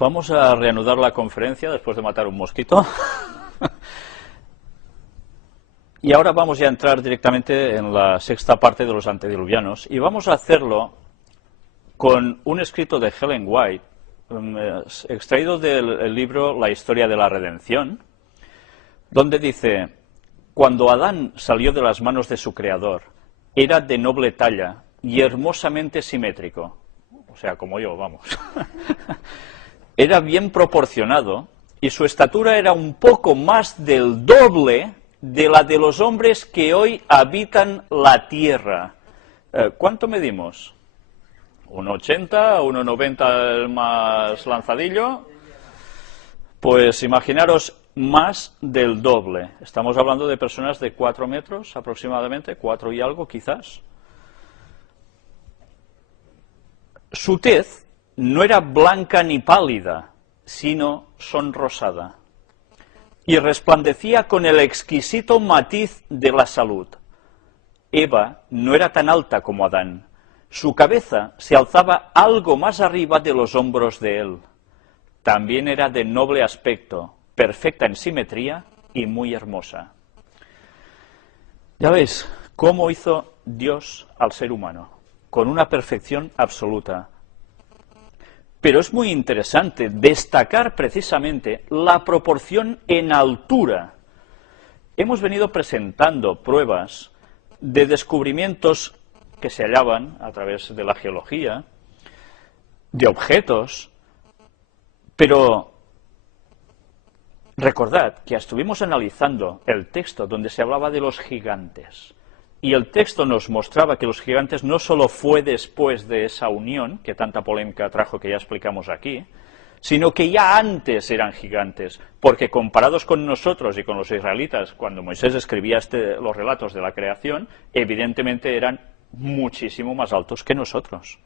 Vamos a reanudar la conferencia después de matar un mosquito. Y ahora vamos ya a entrar directamente en la sexta parte de los antediluvianos. Y vamos a hacerlo con un escrito de Ellen White, extraído del libro La historia de la redención, donde dice: cuando Adán salió de las manos de su creador, era de noble talla y hermosamente simétrico. O sea, como yo, vamos. Era bien proporcionado y su estatura era un poco más del doble de la de los hombres que hoy habitan la tierra. ¿Cuánto medimos? ¿1,80? ¿1,90 el más lanzadillo? Pues imaginaros, más del doble. Estamos hablando de personas de 4 metros aproximadamente, 4 y algo quizás. Su tez no era blanca ni pálida, sino sonrosada, y resplandecía con el exquisito matiz de la salud. Eva no era tan alta como Adán. Su cabeza se alzaba algo más arriba de los hombros de él. También era de noble aspecto, perfecta en simetría y muy hermosa. Ya veis cómo hizo Dios al ser humano, con una perfección absoluta. Pero es muy interesante destacar precisamente la proporción en altura. Hemos venido presentando pruebas de descubrimientos que se hallaban a través de la geología, de objetos, pero recordad que estuvimos analizando el texto donde se hablaba de los gigantes. Y el texto nos mostraba que los gigantes no solo fue después de esa unión, que tanta polémica trajo que ya explicamos aquí, sino que ya antes eran gigantes, porque comparados con nosotros y con los israelitas, cuando Moisés escribía los relatos de la creación, evidentemente eran muchísimo más altos que nosotros.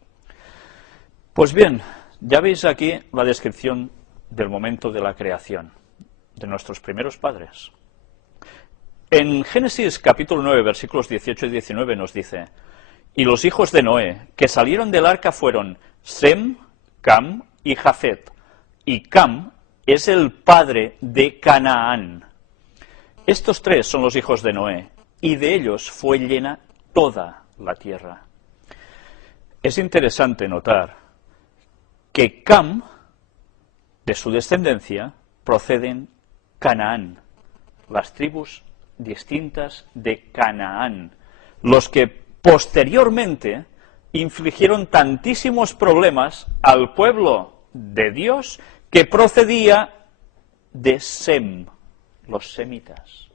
Pues bien, ya veis aquí la descripción del momento de la creación, de nuestros primeros padres. En Génesis capítulo 9, versículos 18 y 19 nos dice: y los hijos de Noé que salieron del arca fueron Sem, Cam y Jafet. Y Cam es el padre de Canaán. Estos tres son los hijos de Noé, y de ellos fue llena toda la tierra. Es interesante notar que Cam, de su descendencia, proceden Canaán, las tribus distintas de Canaán, los que posteriormente infligieron tantísimos problemas al pueblo de Dios que procedía de Sem, los semitas.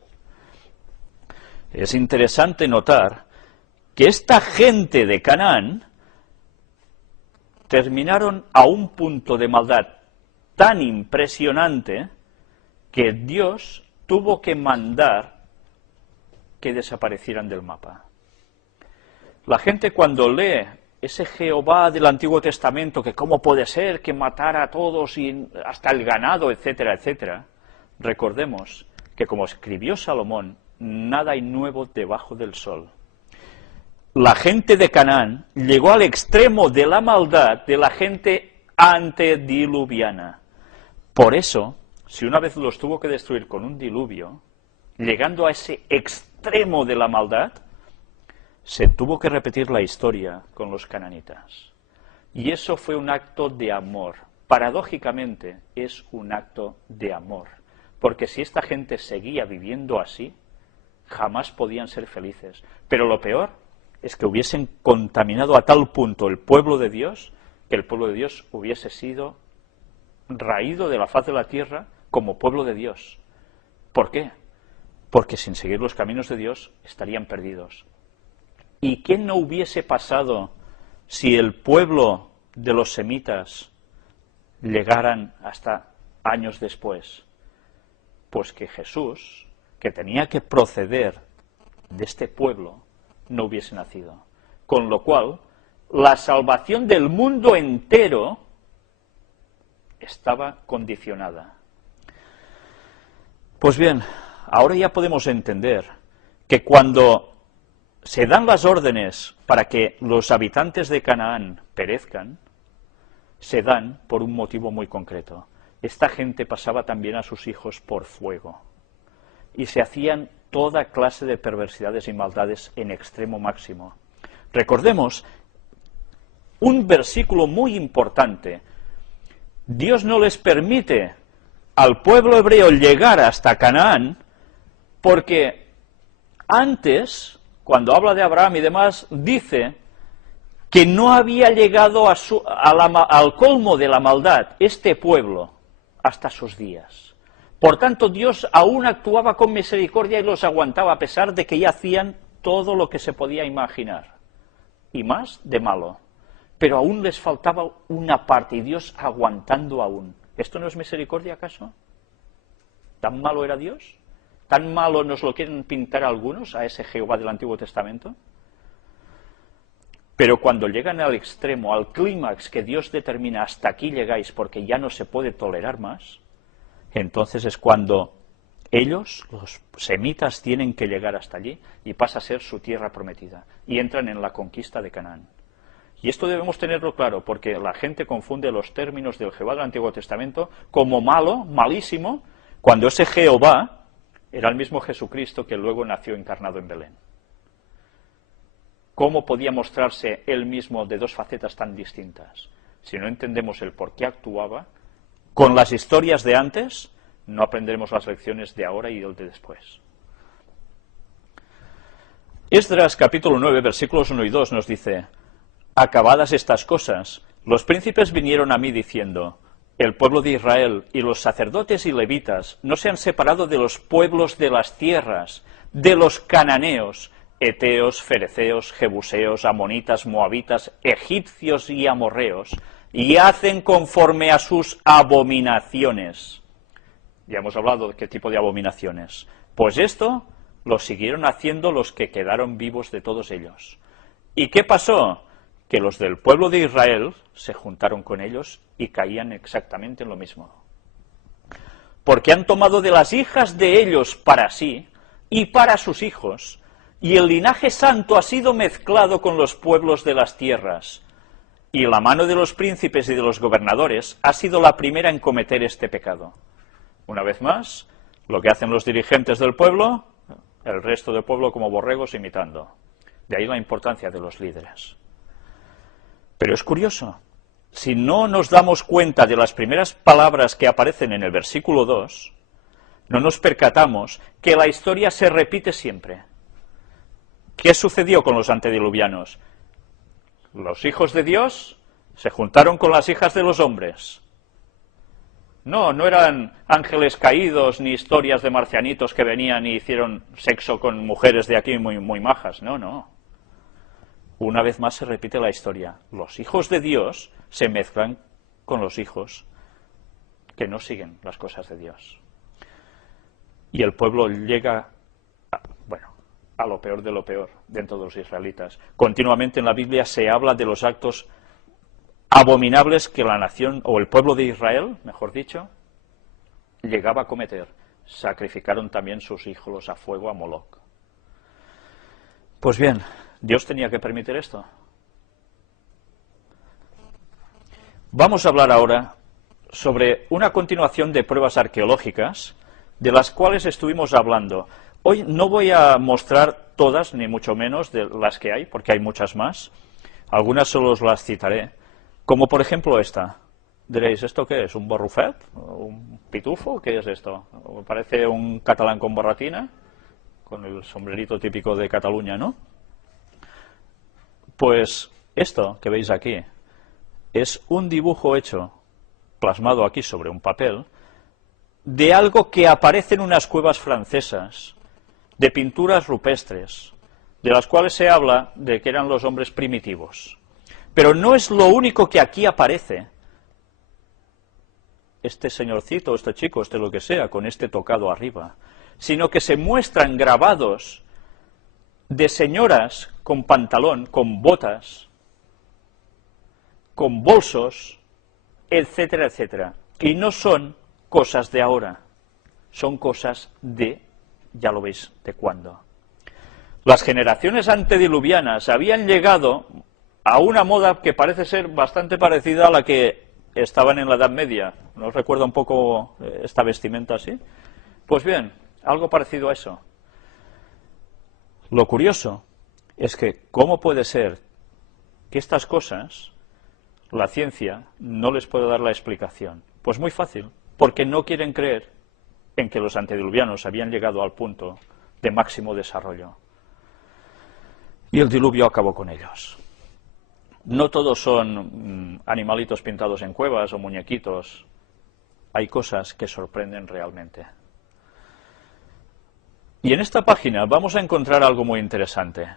Es interesante notar que esta gente de Canaán terminaron a un punto de maldad tan impresionante que Dios tuvo que mandar que desaparecieran del mapa. La gente cuando lee ese Jehová del Antiguo Testamento, que cómo puede ser que matara a todos y hasta el ganado, etcétera, etcétera, recordemos que como escribió Salomón, nada hay nuevo debajo del sol. La gente de Canaán llegó al extremo de la maldad de la gente antediluviana. Por eso, si una vez los tuvo que destruir con un diluvio, llegando a ese extremo de la maldad, se tuvo que repetir la historia con los cananitas. Y eso fue un acto de amor. Paradójicamente, es un acto de amor. Porque si esta gente seguía viviendo así, jamás podían ser felices. Pero lo peor es que hubiesen contaminado a tal punto el pueblo de Dios, que el pueblo de Dios hubiese sido raído de la faz de la tierra como pueblo de Dios. ¿Por qué? Porque sin seguir los caminos de Dios estarían perdidos. ¿Y qué no hubiese pasado si el pueblo de los semitas llegaran hasta años después? Pues que Jesús, que tenía que proceder de este pueblo, no hubiese nacido. Con lo cual, la salvación del mundo entero estaba condicionada. Pues bien, ahora ya podemos entender que cuando se dan las órdenes para que los habitantes de Canaán perezcan, se dan por un motivo muy concreto. Esta gente pasaba también a sus hijos por fuego y se hacían toda clase de perversidades y maldades en extremo máximo. Recordemos un versículo muy importante. Dios no les permite al pueblo hebreo llegar hasta Canaán porque antes, cuando habla de Abraham y demás, dice que no había llegado al colmo de la maldad este pueblo hasta sus días. Por tanto, Dios aún actuaba con misericordia y los aguantaba a pesar de que ya hacían todo lo que se podía imaginar, y más de malo. Pero aún les faltaba una parte, y Dios aguantando aún. ¿Esto no es misericordia acaso? ¿Tan malo era Dios? ¿Tan malo nos lo quieren pintar algunos a ese Jehová del Antiguo Testamento? Pero cuando llegan al extremo, al clímax que Dios determina, hasta aquí llegáis porque ya no se puede tolerar más, entonces es cuando ellos, los semitas, tienen que llegar hasta allí y pasa a ser su tierra prometida y entran en la conquista de Canaán. Y esto debemos tenerlo claro porque la gente confunde los términos del Jehová del Antiguo Testamento como malo, malísimo, cuando ese Jehová era el mismo Jesucristo que luego nació encarnado en Belén. ¿Cómo podía mostrarse él mismo de dos facetas tan distintas? Si no entendemos el por qué actuaba, con las historias de antes, no aprenderemos las lecciones de ahora y el de después. Esdras capítulo 9, versículos 1 y 2 nos dice: acabadas estas cosas, los príncipes vinieron a mí diciendo: el pueblo de Israel y los sacerdotes y levitas no se han separado de los pueblos de las tierras, de los cananeos, heteos, fereceos, jebuseos, amonitas, moabitas, egipcios y amorreos, y hacen conforme a sus abominaciones. Ya hemos hablado de qué tipo de abominaciones. Pues esto lo siguieron haciendo los que quedaron vivos de todos ellos. ¿Y qué pasó? Que los del pueblo de Israel se juntaron con ellos y caían exactamente en lo mismo. Porque han tomado de las hijas de ellos para sí y para sus hijos, y el linaje santo ha sido mezclado con los pueblos de las tierras, y la mano de los príncipes y de los gobernadores ha sido la primera en cometer este pecado. Una vez más, lo que hacen los dirigentes del pueblo, el resto del pueblo como borregos imitando. De ahí la importancia de los líderes. Pero es curioso, si no nos damos cuenta de las primeras palabras que aparecen en el versículo 2, no nos percatamos que la historia se repite siempre. ¿Qué sucedió con los antediluvianos? Los hijos de Dios se juntaron con las hijas de los hombres. No eran ángeles caídos ni historias de marcianitos que venían y hicieron sexo con mujeres de aquí muy majas. No. Una vez más se repite la historia. Los hijos de Dios se mezclan con los hijos que no siguen las cosas de Dios. Y el pueblo llega a lo peor de lo peor dentro de los israelitas. Continuamente en la Biblia se habla de los actos abominables que la nación, o el pueblo de Israel, mejor dicho, llegaba a cometer. Sacrificaron también sus hijos a fuego a Moloc. Pues bien, ¿Dios tenía que permitir esto? Vamos a hablar ahora sobre una continuación de pruebas arqueológicas de las cuales estuvimos hablando. Hoy no voy a mostrar todas, ni mucho menos, de las que hay, porque hay muchas más. Algunas solo os las citaré, como por ejemplo esta. Diréis, ¿esto qué es? ¿Un borrufet? ¿Un pitufo? ¿Qué es esto? Parece un catalán con borratina, con el sombrerito típico de Cataluña, ¿no? Pues esto que veis aquí es un dibujo hecho, plasmado aquí sobre un papel, de algo que aparece en unas cuevas francesas, de pinturas rupestres, de las cuales se habla de que eran los hombres primitivos. Pero no es lo único que aquí aparece. Este señorcito, este chico, este lo que sea, con este tocado arriba, sino que se muestran grabados de señoras con pantalón, con botas, con bolsos, etcétera, etcétera. Y no son cosas de ahora, son cosas de, ya lo veis, de cuándo. Las generaciones antediluvianas habían llegado a una moda que parece ser bastante parecida a la que estaban en la Edad Media. ¿Nos recuerda un poco esta vestimenta así? Pues bien, algo parecido a eso. Lo curioso es que, ¿cómo puede ser que estas cosas, la ciencia, no les puede dar la explicación? Pues muy fácil, porque no quieren creer en que los antediluvianos habían llegado al punto de máximo desarrollo. Y el diluvio acabó con ellos. No todos son animalitos pintados en cuevas o muñequitos. Hay cosas que sorprenden realmente. Y en esta página vamos a encontrar algo muy interesante.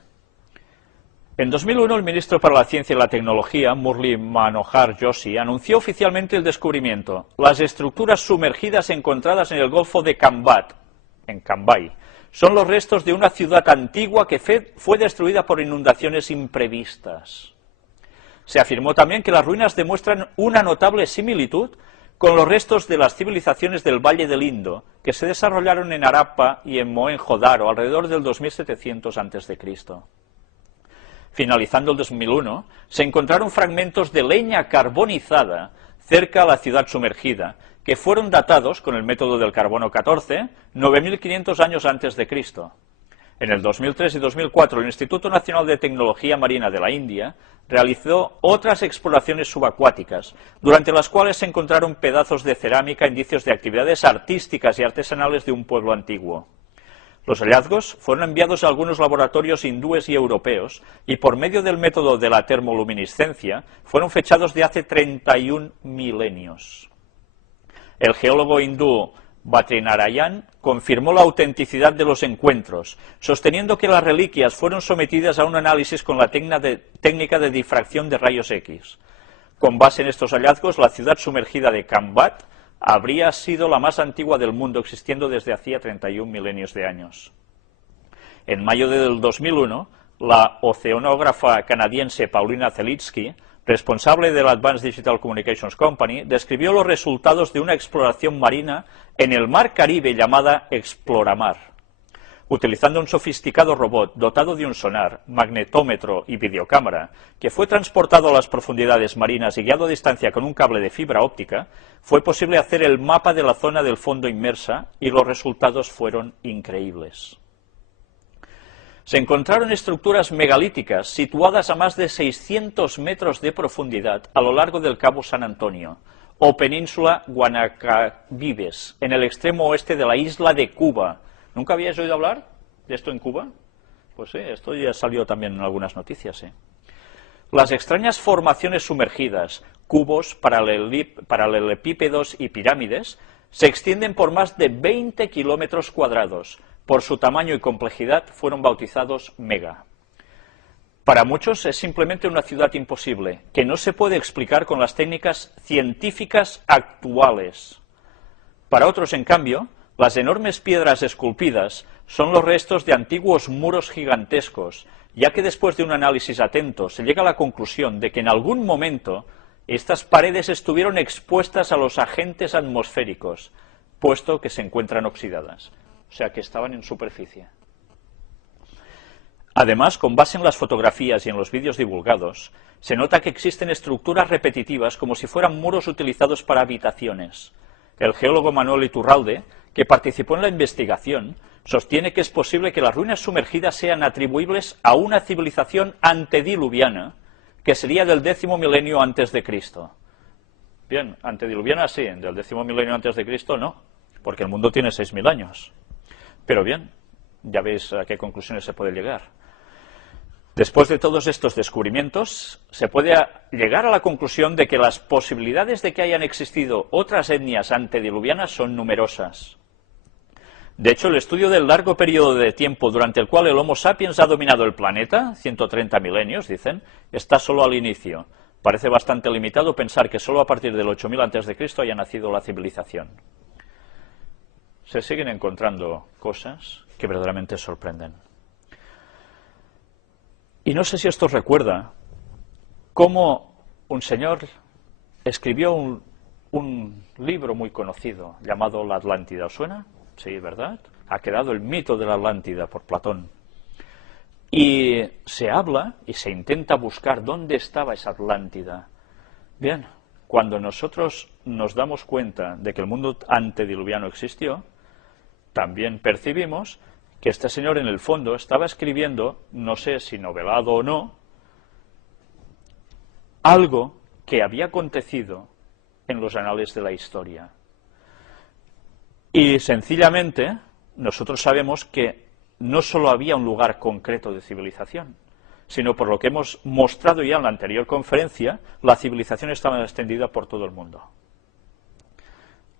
En 2001, el ministro para la Ciencia y la Tecnología, Murli Manohar Joshi, anunció oficialmente el descubrimiento: las estructuras sumergidas encontradas en el Golfo de Cambat, en Cambay, son los restos de una ciudad antigua que fue destruida por inundaciones imprevistas. Se afirmó también que las ruinas demuestran una notable similitud con los restos de las civilizaciones del Valle del Indo, que se desarrollaron en Harappa y en Mohenjo-Daro alrededor del 2700 a.C. Finalizando el 2001, se encontraron fragmentos de leña carbonizada cerca a la ciudad sumergida, que fueron datados con el método del carbono 14, 9500 años antes de Cristo. En el 2003 y 2004, el Instituto Nacional de Tecnología Marina de la India realizó otras exploraciones subacuáticas, durante las cuales se encontraron pedazos de cerámica, indicios de actividades artísticas y artesanales de un pueblo antiguo. Los hallazgos fueron enviados a algunos laboratorios hindúes y europeos y, por medio del método de la termoluminiscencia, fueron fechados de hace 31 milenios. El geólogo hindú Bhatrinarayan confirmó la autenticidad de los encuentros, sosteniendo que las reliquias fueron sometidas a un análisis con la técnica de difracción de rayos X. Con base en estos hallazgos, la ciudad sumergida de Cambat habría sido la más antigua del mundo, existiendo desde hacía 31 milenios de años. En mayo del 2001, la oceanógrafa canadiense Paulina Zelitsky, responsable de la Advanced Digital Communications Company, describió los resultados de una exploración marina en el Mar Caribe llamada Exploramar. Utilizando un sofisticado robot dotado de un sonar, magnetómetro y videocámara, que fue transportado a las profundidades marinas y guiado a distancia con un cable de fibra óptica, fue posible hacer el mapa de la zona del fondo inmersa y los resultados fueron increíbles. Se encontraron estructuras megalíticas situadas a más de 600 metros de profundidad a lo largo del Cabo San Antonio, o península Guanacabibes, en el extremo oeste de la isla de Cuba. ¿Nunca habíais oído hablar de esto en Cuba? Pues sí, esto ya salió también en algunas noticias. Las extrañas formaciones sumergidas, cubos, paralelepípedos y pirámides, se extienden por más de 20 kilómetros cuadrados. Por su tamaño y complejidad fueron bautizados Mega. Para muchos es simplemente una ciudad imposible, que no se puede explicar con las técnicas científicas actuales. Para otros, en cambio, las enormes piedras esculpidas son los restos de antiguos muros gigantescos, ya que después de un análisis atento se llega a la conclusión de que en algún momento estas paredes estuvieron expuestas a los agentes atmosféricos, puesto que se encuentran oxidadas. O sea, que estaban en superficie. Además, con base en las fotografías y en los vídeos divulgados, se nota que existen estructuras repetitivas como si fueran muros utilizados para habitaciones. El geólogo Manuel Iturralde, que participó en la investigación, sostiene que es posible que las ruinas sumergidas sean atribuibles a una civilización antediluviana, que sería del 10º milenio antes de Cristo. Bien, antediluviana sí, del 10º milenio antes de Cristo no, porque el mundo tiene 6.000 años. Pero bien, ya veis a qué conclusiones se puede llegar. Después de todos estos descubrimientos, se puede llegar a la conclusión de que las posibilidades de que hayan existido otras etnias antediluvianas son numerosas. De hecho, el estudio del largo periodo de tiempo durante el cual el Homo sapiens ha dominado el planeta, 130 milenios, dicen, está solo al inicio. Parece bastante limitado pensar que solo a partir del 8000 a.C. haya nacido la civilización. Se siguen encontrando cosas que verdaderamente sorprenden. Y no sé si esto os recuerda cómo un señor escribió un libro muy conocido llamado La Atlántida. ¿Os suena? Sí, ¿verdad? Ha quedado el mito de la Atlántida por Platón. Y se habla y se intenta buscar dónde estaba esa Atlántida. Bien, cuando nosotros nos damos cuenta de que el mundo antediluviano existió, también percibimos que este señor en el fondo estaba escribiendo, no sé si novelado o no, algo que había acontecido en los anales de la historia. Y sencillamente nosotros sabemos que no solo había un lugar concreto de civilización, sino por lo que hemos mostrado ya en la anterior conferencia, la civilización estaba extendida por todo el mundo.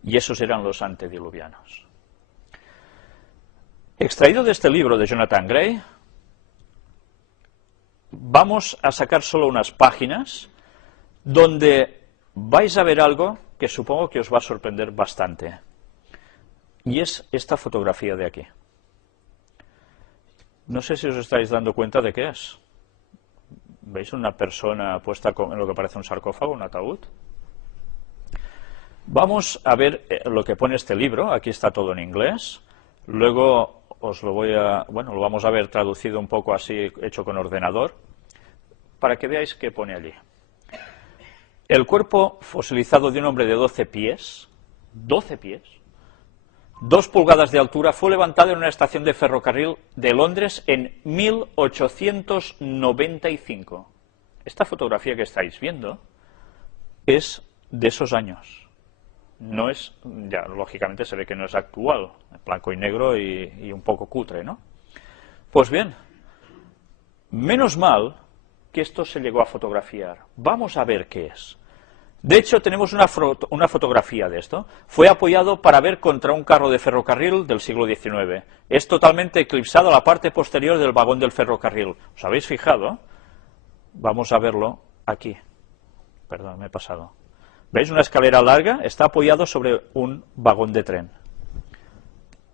Y esos eran los antediluvianos. Extraído de este libro de Jonathan Gray, vamos a sacar solo unas páginas donde vais a ver algo que supongo que os va a sorprender bastante. Y es esta fotografía de aquí. No sé si os estáis dando cuenta de qué es. ¿Veis una persona puesta en lo que parece un sarcófago, un ataúd? Vamos a ver lo que pone este libro. Aquí está todo en inglés. Luego os lo lo vamos a ver traducido un poco así, hecho con ordenador, para que veáis qué pone allí. El cuerpo fosilizado de un hombre de 12 pies, 2 pulgadas de altura, fue levantado en una estación de ferrocarril de Londres en 1895. Esta fotografía que estáis viendo es de esos años. No es, ya lógicamente se ve que no es actual, blanco y negro y un poco cutre, ¿no? Pues bien, menos mal que esto se llegó a fotografiar. Vamos a ver qué es. De hecho, tenemos una fotografía de esto. Fue apoyado para ver contra un carro de ferrocarril del siglo XIX. Es totalmente eclipsado la parte posterior del vagón del ferrocarril. ¿Os habéis fijado? Vamos a verlo aquí. Perdón, me he pasado. ¿Veis una escalera larga? Está apoyado sobre un vagón de tren.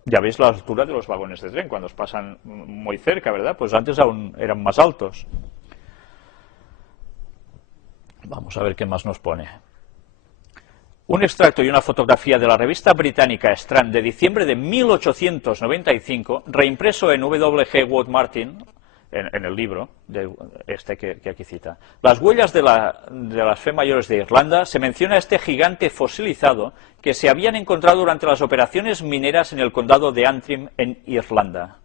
Ya veis la altura de los vagones de tren cuando os pasan muy cerca, ¿verdad? Pues antes aún eran más altos. Vamos a ver qué más nos pone. Un extracto y una fotografía de la revista británica Strand de diciembre de 1895, reimpreso en W.G. Watt Martin, en el libro de que aquí cita. Las huellas de las fe mayores de Irlanda, se menciona este gigante fosilizado que se habían encontrado durante las operaciones mineras en el condado de Antrim, en Irlanda.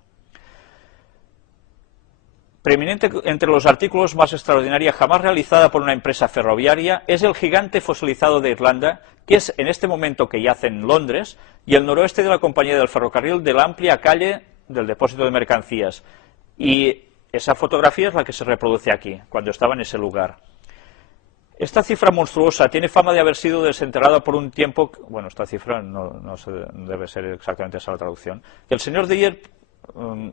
Preeminente entre los artículos más extraordinaria jamás realizada por una empresa ferroviaria es el gigante fosilizado de Irlanda, que es en este momento que yace en Londres y el noroeste de la compañía del ferrocarril de la amplia calle del depósito de mercancías. Y esa fotografía es la que se reproduce aquí, cuando estaba en ese lugar. Esta cifra monstruosa tiene fama de haber sido desenterrada por un tiempo. Bueno, esta cifra no debe ser exactamente esa la traducción. El señor Dyer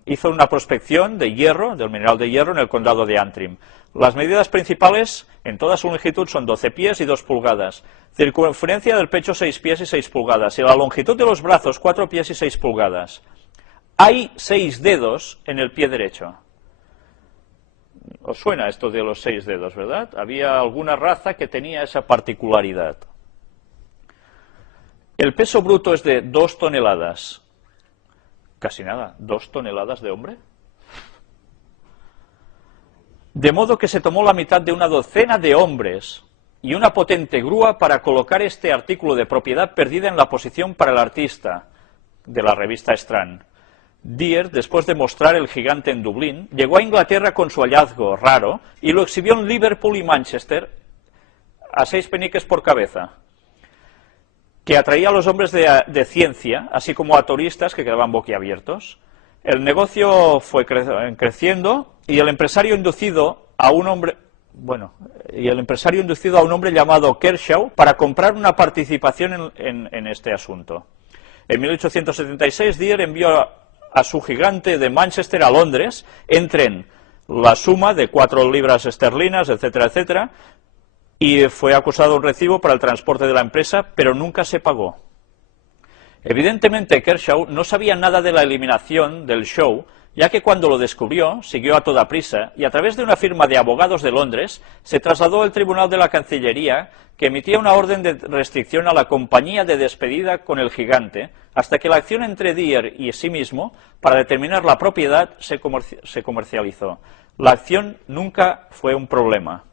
hizo una prospección de hierro, del mineral de hierro, en el condado de Antrim. Las medidas principales en toda su longitud son 12 pies y 2 pulgadas. Circunferencia del pecho 6 pies y 6 pulgadas. Y la longitud de los brazos 4 pies y 6 pulgadas. Hay 6 dedos en el pie derecho. ¿Os suena esto de los 6 dedos, verdad? Había alguna raza que tenía esa particularidad. El peso bruto es de 2 toneladas. Casi nada, 2 toneladas de hombre. De modo que se tomó la mitad de una docena de hombres y una potente grúa para colocar este artículo de propiedad perdida en la posición para el artista de la revista Strand. Dyer, después de mostrar el gigante en Dublín, llegó a Inglaterra con su hallazgo raro y lo exhibió en Liverpool y Manchester a 6 peniques por cabeza, que atraía a los hombres de ciencia, así como a turistas que quedaban boquiabiertos. El negocio fue creciendo y el empresario inducido a un hombre llamado Kershaw para comprar una participación en este asunto. En 1876 Dyer envió a su gigante de Manchester a Londres en tren, la suma de 4 libras esterlinas, etcétera, etcétera, y fue acusado de un recibo para el transporte de la empresa, pero nunca se pagó. Evidentemente Kershaw no sabía nada de la eliminación del show, ya que cuando lo descubrió, siguió a toda prisa, y a través de una firma de abogados de Londres, se trasladó al Tribunal de la Cancillería, que emitía una orden de restricción a la compañía de despedida con el gigante, hasta que la acción entre Dyer y sí mismo, para determinar la propiedad, se comercializó. La acción nunca fue un problema.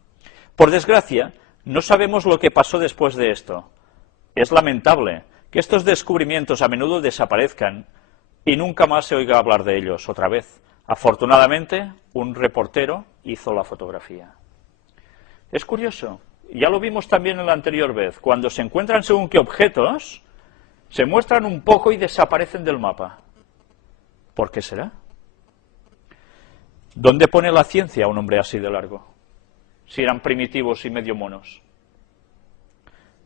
Por desgracia, No sabemos lo que pasó después de esto. Es lamentable que estos descubrimientos a menudo desaparezcan y nunca más se oiga hablar de ellos otra vez. Afortunadamente, un reportero hizo la fotografía. Es curioso, ya lo vimos también en la anterior vez, cuando se encuentran según qué objetos, se muestran un poco y desaparecen del mapa. ¿Por qué será? ¿Dónde pone la ciencia a un hombre así de largo? Si eran primitivos y medio monos.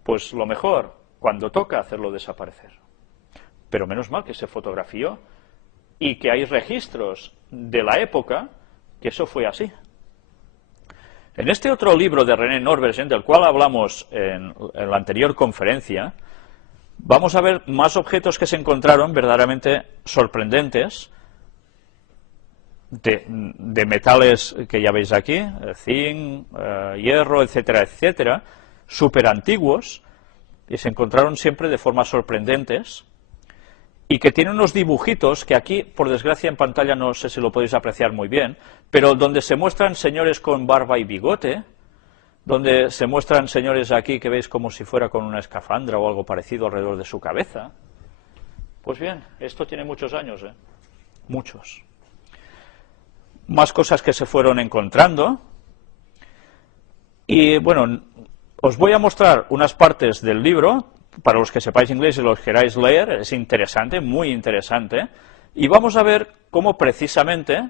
Pues lo mejor, cuando toca hacerlo desaparecer. Pero menos mal que se fotografió y que hay registros de la época que eso fue así. En este otro libro de René Norbergen, del cual hablamos en la anterior conferencia, vamos a ver más objetos que se encontraron verdaderamente sorprendentes, de metales que ya veis aquí, zinc, hierro, etcétera, etcétera, súper antiguos, y se encontraron siempre de formas sorprendentes, y que tienen unos dibujitos que aquí, por desgracia, en pantalla no sé si lo podéis apreciar muy bien, pero donde se muestran señores con barba y bigote, donde se muestran señores aquí que veis como si fuera con una escafandra o algo parecido alrededor de su cabeza. Pues bien, esto tiene muchos años, muchos. Más cosas que se fueron encontrando. Y bueno, os voy a mostrar unas partes del libro, para los que sepáis inglés y los queráis leer, es interesante, muy interesante, y vamos a ver cómo precisamente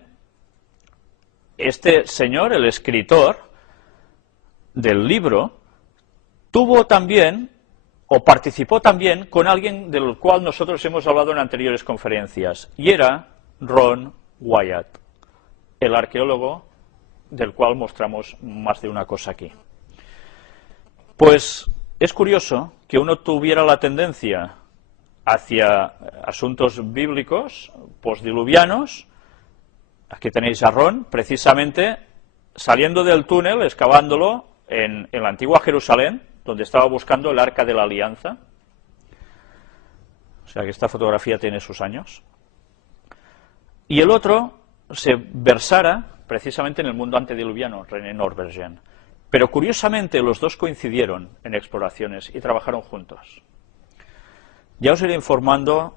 este señor, el escritor del libro, tuvo también, o participó también, con alguien del cual nosotros hemos hablado en anteriores conferencias, y era Ron Wyatt, el arqueólogo del cual mostramos más de una cosa aquí. Pues es curioso que uno tuviera la tendencia hacia asuntos bíblicos, postdiluvianos. Aquí tenéis a Ron, precisamente saliendo del túnel, excavándolo en la antigua Jerusalén, donde estaba buscando el Arca de la Alianza. O sea que esta fotografía tiene sus años. Y el otro se versara precisamente en el mundo antediluviano, René Norbergen. Pero curiosamente los dos coincidieron en exploraciones y trabajaron juntos. Ya os iré informando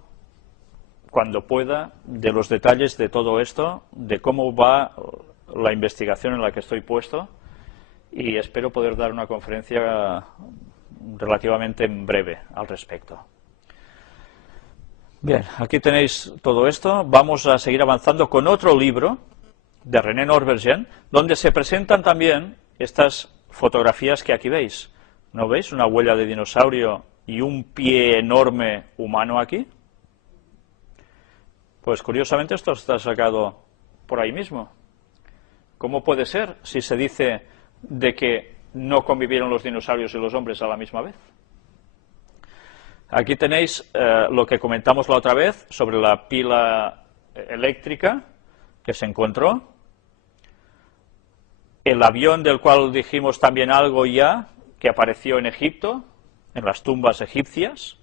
cuando pueda de los detalles de todo esto, de cómo va la investigación en la que estoy puesto, y espero poder dar una conferencia relativamente en breve al respecto. Bien, aquí tenéis todo esto. Vamos a seguir avanzando con otro libro de René Norbergen, donde se presentan también estas fotografías que aquí veis. ¿No veis una huella de dinosaurio y un pie enorme humano aquí? Pues curiosamente esto está sacado por ahí mismo. ¿Cómo puede ser si se dice de que no convivieron los dinosaurios y los hombres a la misma vez? Aquí tenéis lo que comentamos la otra vez sobre la pila eléctrica que se encontró. El avión del cual dijimos también algo ya, que apareció en Egipto, en las tumbas egipcias,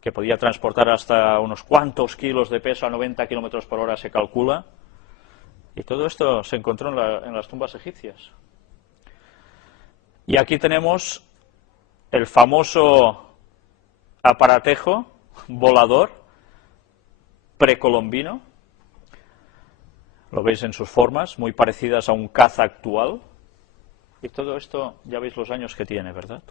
que podía transportar hasta unos cuantos kilos de peso a 90 kilómetros por hora, se calcula. Y todo esto se encontró en las tumbas egipcias. Y aquí tenemos el famoso aparatejo volador precolombino. Lo veis en sus formas, muy parecidas a un caza actual. Y todo esto, ya veis los años que tiene, ¿verdad?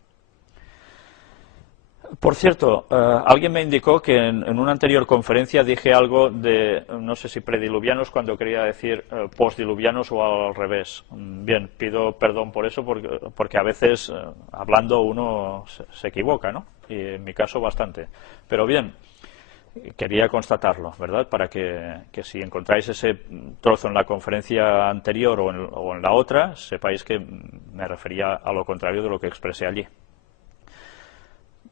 Por cierto, alguien me indicó que en una anterior conferencia dije algo de, no sé si prediluvianos, cuando quería decir postdiluvianos o al revés. Bien, pido perdón por eso, porque a veces hablando uno se equivoca, ¿no? Y en mi caso bastante. Pero bien, quería constatarlo, ¿verdad? Para que si encontráis ese trozo en la conferencia anterior o en la otra, sepáis que me refería a lo contrario de lo que expresé allí.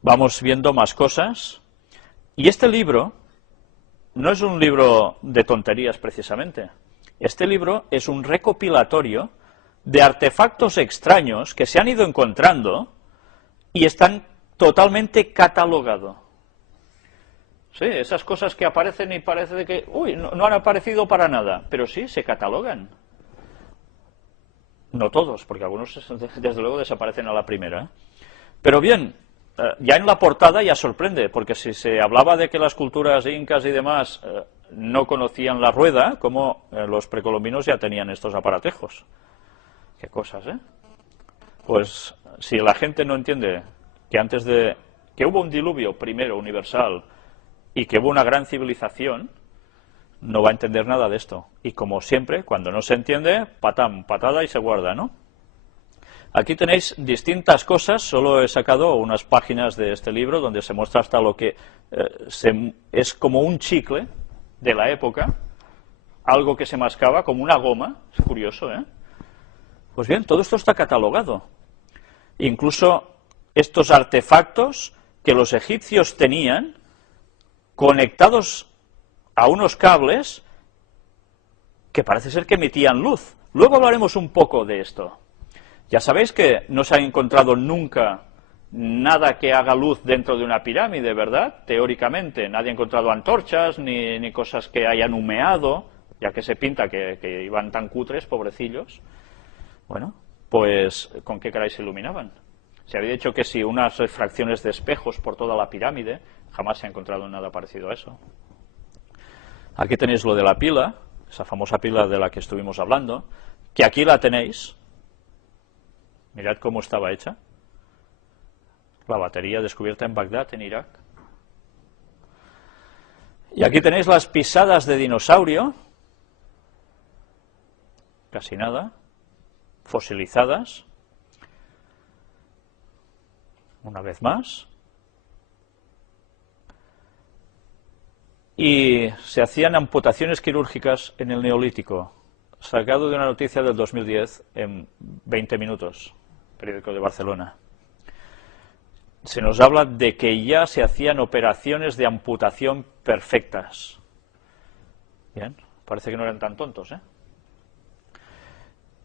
Vamos viendo más cosas. Y este libro no es un libro de tonterías precisamente. Este libro es un recopilatorio de artefactos extraños que se han ido encontrando y están totalmente catalogados. Sí, esas cosas que aparecen y parece que, uy, no han aparecido para nada, pero sí, se catalogan. No todos, porque algunos desde luego desaparecen a la primera. Pero bien, ya en la portada ya sorprende, porque si se hablaba de que las culturas incas y demás no conocían la rueda, como los precolombinos ya tenían estos aparatejos. Qué cosas, ¿eh? Pues si la gente no entiende que hubo un diluvio primero universal y que hubo una gran civilización, no va a entender nada de esto. Y como siempre, cuando no se entiende, patada y se guarda, ¿no? Aquí tenéis distintas cosas, solo he sacado unas páginas de este libro donde se muestra hasta lo que es como un chicle de la época, algo que se mascaba como una goma, es curioso, ¿eh? Pues bien, todo esto está catalogado. Incluso estos artefactos que los egipcios tenían conectados a unos cables que parece ser que emitían luz. Luego hablaremos un poco de esto. Ya sabéis que no se ha encontrado nunca nada que haga luz dentro de una pirámide, ¿verdad? Teóricamente, nadie ha encontrado antorchas ni cosas que hayan humeado, ya que se pinta que iban tan cutres, pobrecillos. Bueno, pues ¿con qué caray se iluminaban? Se había dicho que si unas refracciones de espejos por toda la pirámide, jamás se ha encontrado nada parecido a eso. Aquí tenéis lo de la pila, esa famosa pila de la que estuvimos hablando, que aquí la tenéis. Mirad cómo estaba hecha. La batería descubierta en Bagdad, en Irak. Y aquí tenéis las pisadas de dinosaurio, casi nada, fosilizadas, una vez más. Y se hacían amputaciones quirúrgicas en el Neolítico, sacado de una noticia del 2010 en 20 minutos, periódico de Barcelona. Se nos habla de que ya se hacían operaciones de amputación perfectas. Bien, parece que no eran tan tontos, ¿eh?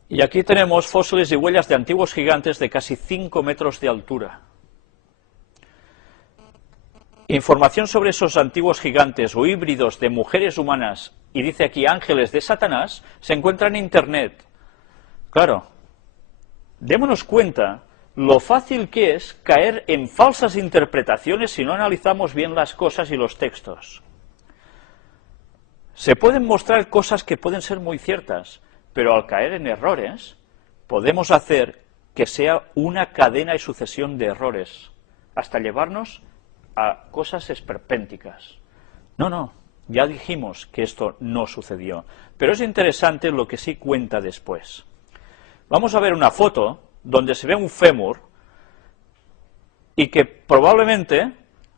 Y aquí tenemos fósiles y huellas de antiguos gigantes de casi 5 metros de altura. Información sobre esos antiguos gigantes o híbridos de mujeres humanas, y dice aquí ángeles de Satanás, se encuentra en Internet. Claro, démonos cuenta lo fácil que es caer en falsas interpretaciones si no analizamos bien las cosas y los textos. Se pueden mostrar cosas que pueden ser muy ciertas, pero al caer en errores, podemos hacer que sea una cadena y sucesión de errores, hasta llevarnos a cosas esperpénticas. No, ya dijimos que esto no sucedió, pero es interesante lo que sí cuenta después. Vamos a ver una foto donde se ve un fémur y que probablemente,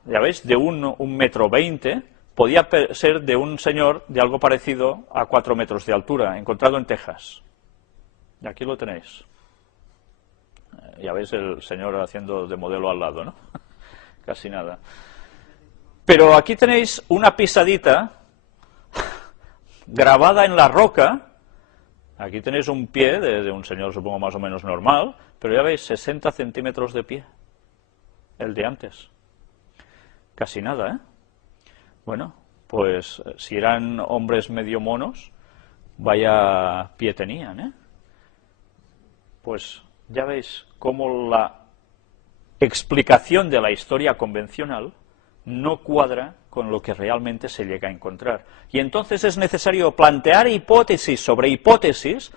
ya veis, de 1,20 m, podía ser de un señor de algo parecido a 4 metros de altura, encontrado en Texas. Y aquí lo tenéis. Ya veis el señor haciendo de modelo al lado, ¿no? Casi nada. Pero aquí tenéis una pisadita grabada en la roca. Aquí tenéis un pie de un señor, supongo, más o menos normal, pero ya veis, 60 centímetros de pie, el de antes. Casi nada, ¿eh? Bueno, pues si eran hombres medio monos, vaya pie tenían, ¿eh? Pues ya veis cómo la explicación de la historia convencional no cuadra con lo que realmente se llega a encontrar. Y entonces es necesario plantear hipótesis sobre hipótesis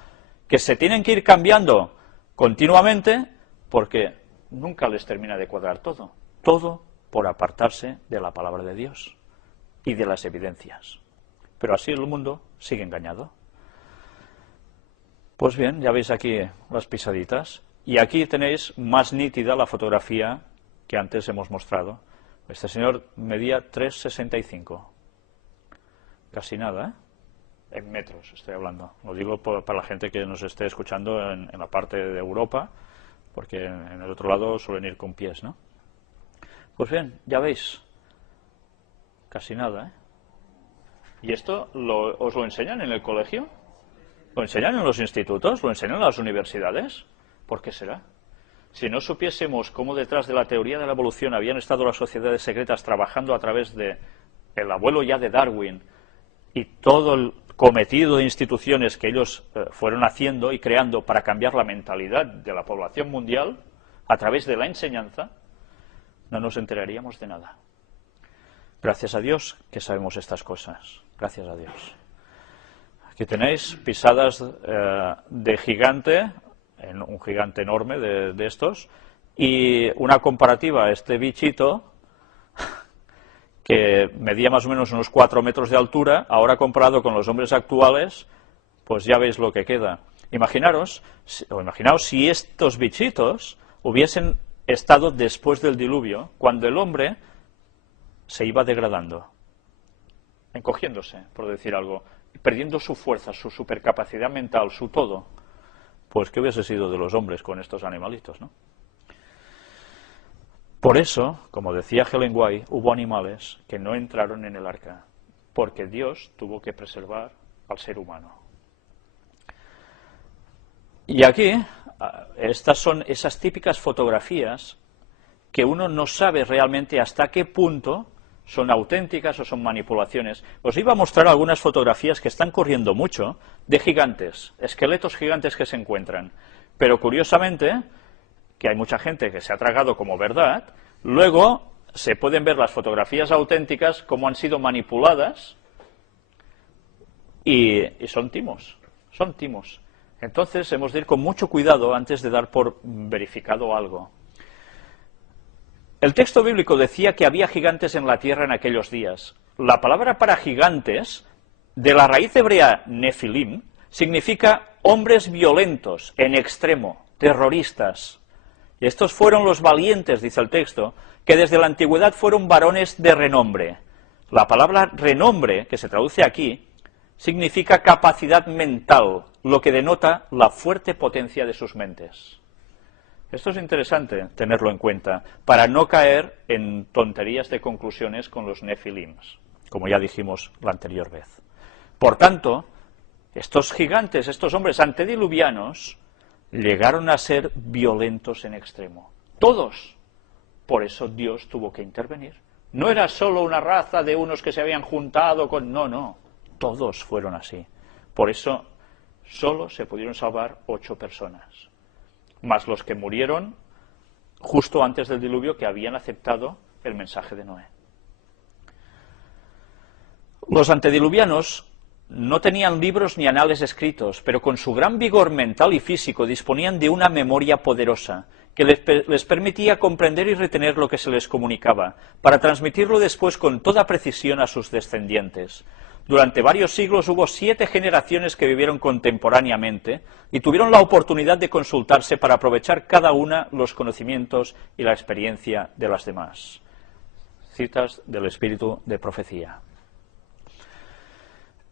que se tienen que ir cambiando continuamente porque nunca les termina de cuadrar todo. Todo por apartarse de la palabra de Dios y de las evidencias. Pero así el mundo sigue engañado. Pues bien, ya veis aquí las pisaditas. Y aquí tenéis más nítida la fotografía que antes hemos mostrado. Este señor medía 3,65. Casi nada, ¿eh? En metros estoy hablando. Lo digo para la gente que nos esté escuchando en la parte de Europa, porque en el otro lado suelen ir con pies, ¿no? Pues bien, ya veis. Casi nada, ¿eh? ¿Y esto os lo enseñan en el colegio? ¿Lo enseñan en los institutos? ¿Lo enseñan en las universidades? ¿Por qué será? Si no supiésemos cómo detrás de la teoría de la evolución habían estado las sociedades secretas trabajando a través de el abuelo ya de Darwin y todo el cometido de instituciones que ellos fueron haciendo y creando para cambiar la mentalidad de la población mundial a través de la enseñanza, no nos enteraríamos de nada. Gracias a Dios que sabemos estas cosas. Gracias a Dios. Aquí tenéis pisadas de gigante, un gigante enorme de estos, y una comparativa a este bichito que medía más o menos unos 4 metros de altura, ahora comparado con los hombres actuales, pues ya veis lo que queda. Imaginaos si estos bichitos hubiesen estado después del diluvio, cuando el hombre se iba degradando, encogiéndose, por decir algo, perdiendo su fuerza, su supercapacidad mental, su todo. Pues ¿qué hubiese sido de los hombres con estos animalitos, no? Por eso, como decía Helen White, hubo animales que no entraron en el arca, porque Dios tuvo que preservar al ser humano. Y aquí, estas son esas típicas fotografías que uno no sabe realmente hasta qué punto son auténticas o son manipulaciones. Os iba a mostrar algunas fotografías que están corriendo mucho de gigantes, esqueletos gigantes que se encuentran, pero curiosamente, que hay mucha gente que se ha tragado como verdad, luego se pueden ver las fotografías auténticas como han sido manipuladas y son timos, son timos. Entonces hemos de ir con mucho cuidado antes de dar por verificado algo. El texto bíblico decía que había gigantes en la tierra en aquellos días. La palabra para gigantes, de la raíz hebrea nefilim, significa hombres violentos, en extremo, terroristas. Y estos fueron los valientes, dice el texto, que desde la antigüedad fueron varones de renombre. La palabra renombre, que se traduce aquí, significa capacidad mental, lo que denota la fuerte potencia de sus mentes. Esto es interesante tenerlo en cuenta, para no caer en tonterías de conclusiones con los nefilims, como ya dijimos la anterior vez. Por tanto, estos gigantes, estos hombres antediluvianos, llegaron a ser violentos en extremo. Todos. Por eso Dios tuvo que intervenir. No era solo una raza de unos que se habían juntado con... No. Todos fueron así. Por eso solo se pudieron salvar 8 personas. Más los que murieron justo antes del diluvio, que habían aceptado el mensaje de Noé. Los antediluvianos no tenían libros ni anales escritos, pero con su gran vigor mental y físico disponían de una memoria poderosa que les permitía comprender y retener lo que se les comunicaba, para transmitirlo después con toda precisión a sus descendientes. Durante varios siglos hubo 7 generaciones que vivieron contemporáneamente y tuvieron la oportunidad de consultarse para aprovechar cada una los conocimientos y la experiencia de las demás. Citas del Espíritu de Profecía.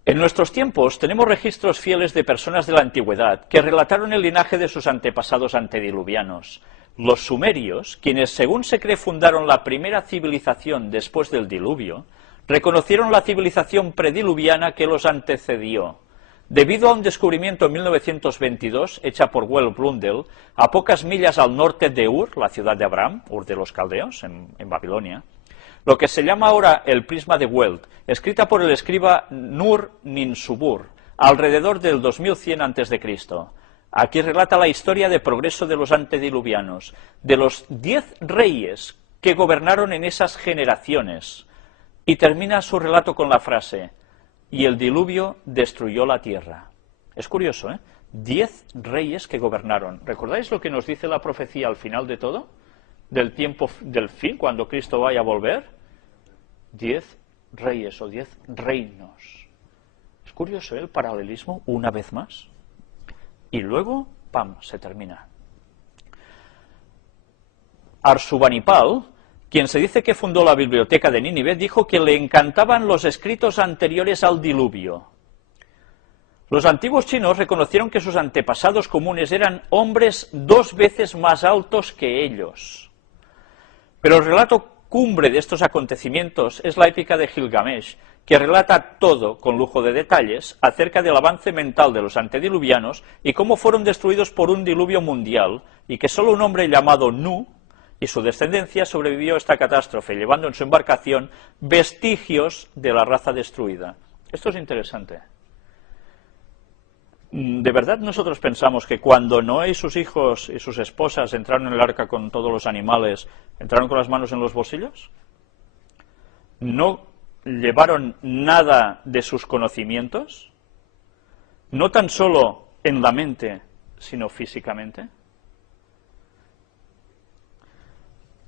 En nuestros tiempos tenemos registros fieles de personas de la antigüedad que relataron el linaje de sus antepasados antediluvianos. Los sumerios, quienes según se cree fundaron la primera civilización después del diluvio, reconocieron la civilización prediluviana que los antecedió. Debido a un descubrimiento en 1922, hecha por Will Blundell, a pocas millas al norte de Ur, la ciudad de Abraham, Ur de los Caldeos, en Babilonia, lo que se llama ahora el prisma de Welt, escrita por el escriba Nur-Ninsubur, alrededor del 2100 a.C. Aquí relata la historia de progreso de los antediluvianos, de los 10 reyes que gobernaron en esas generaciones, y termina su relato con la frase, y el diluvio destruyó la tierra. Es curioso, ¿eh? 10 reyes que gobernaron. ¿Recordáis lo que nos dice la profecía al final de todo? Del tiempo del fin, cuando Cristo vaya a volver. 10 reyes o 10 reinos. Es curioso, ¿eh? El paralelismo, una vez más. Y luego, ¡pam!, se termina. Arsubanipal, quien se dice que fundó la biblioteca de Nínive, dijo que le encantaban los escritos anteriores al diluvio. Los antiguos chinos reconocieron que sus antepasados comunes eran hombres 2 veces más altos que ellos. Pero el relato cumbre de estos acontecimientos es la épica de Gilgamesh, que relata todo, con lujo de detalles, acerca del avance mental de los antediluvianos y cómo fueron destruidos por un diluvio mundial, y que solo un hombre llamado Nu y su descendencia sobrevivió a esta catástrofe, llevando en su embarcación vestigios de la raza destruida. Esto es interesante. ¿De verdad nosotros pensamos que cuando Noé y sus hijos y sus esposas entraron en el arca con todos los animales, entraron con las manos en los bolsillos? ¿No llevaron nada de sus conocimientos? No tan solo en la mente, sino físicamente.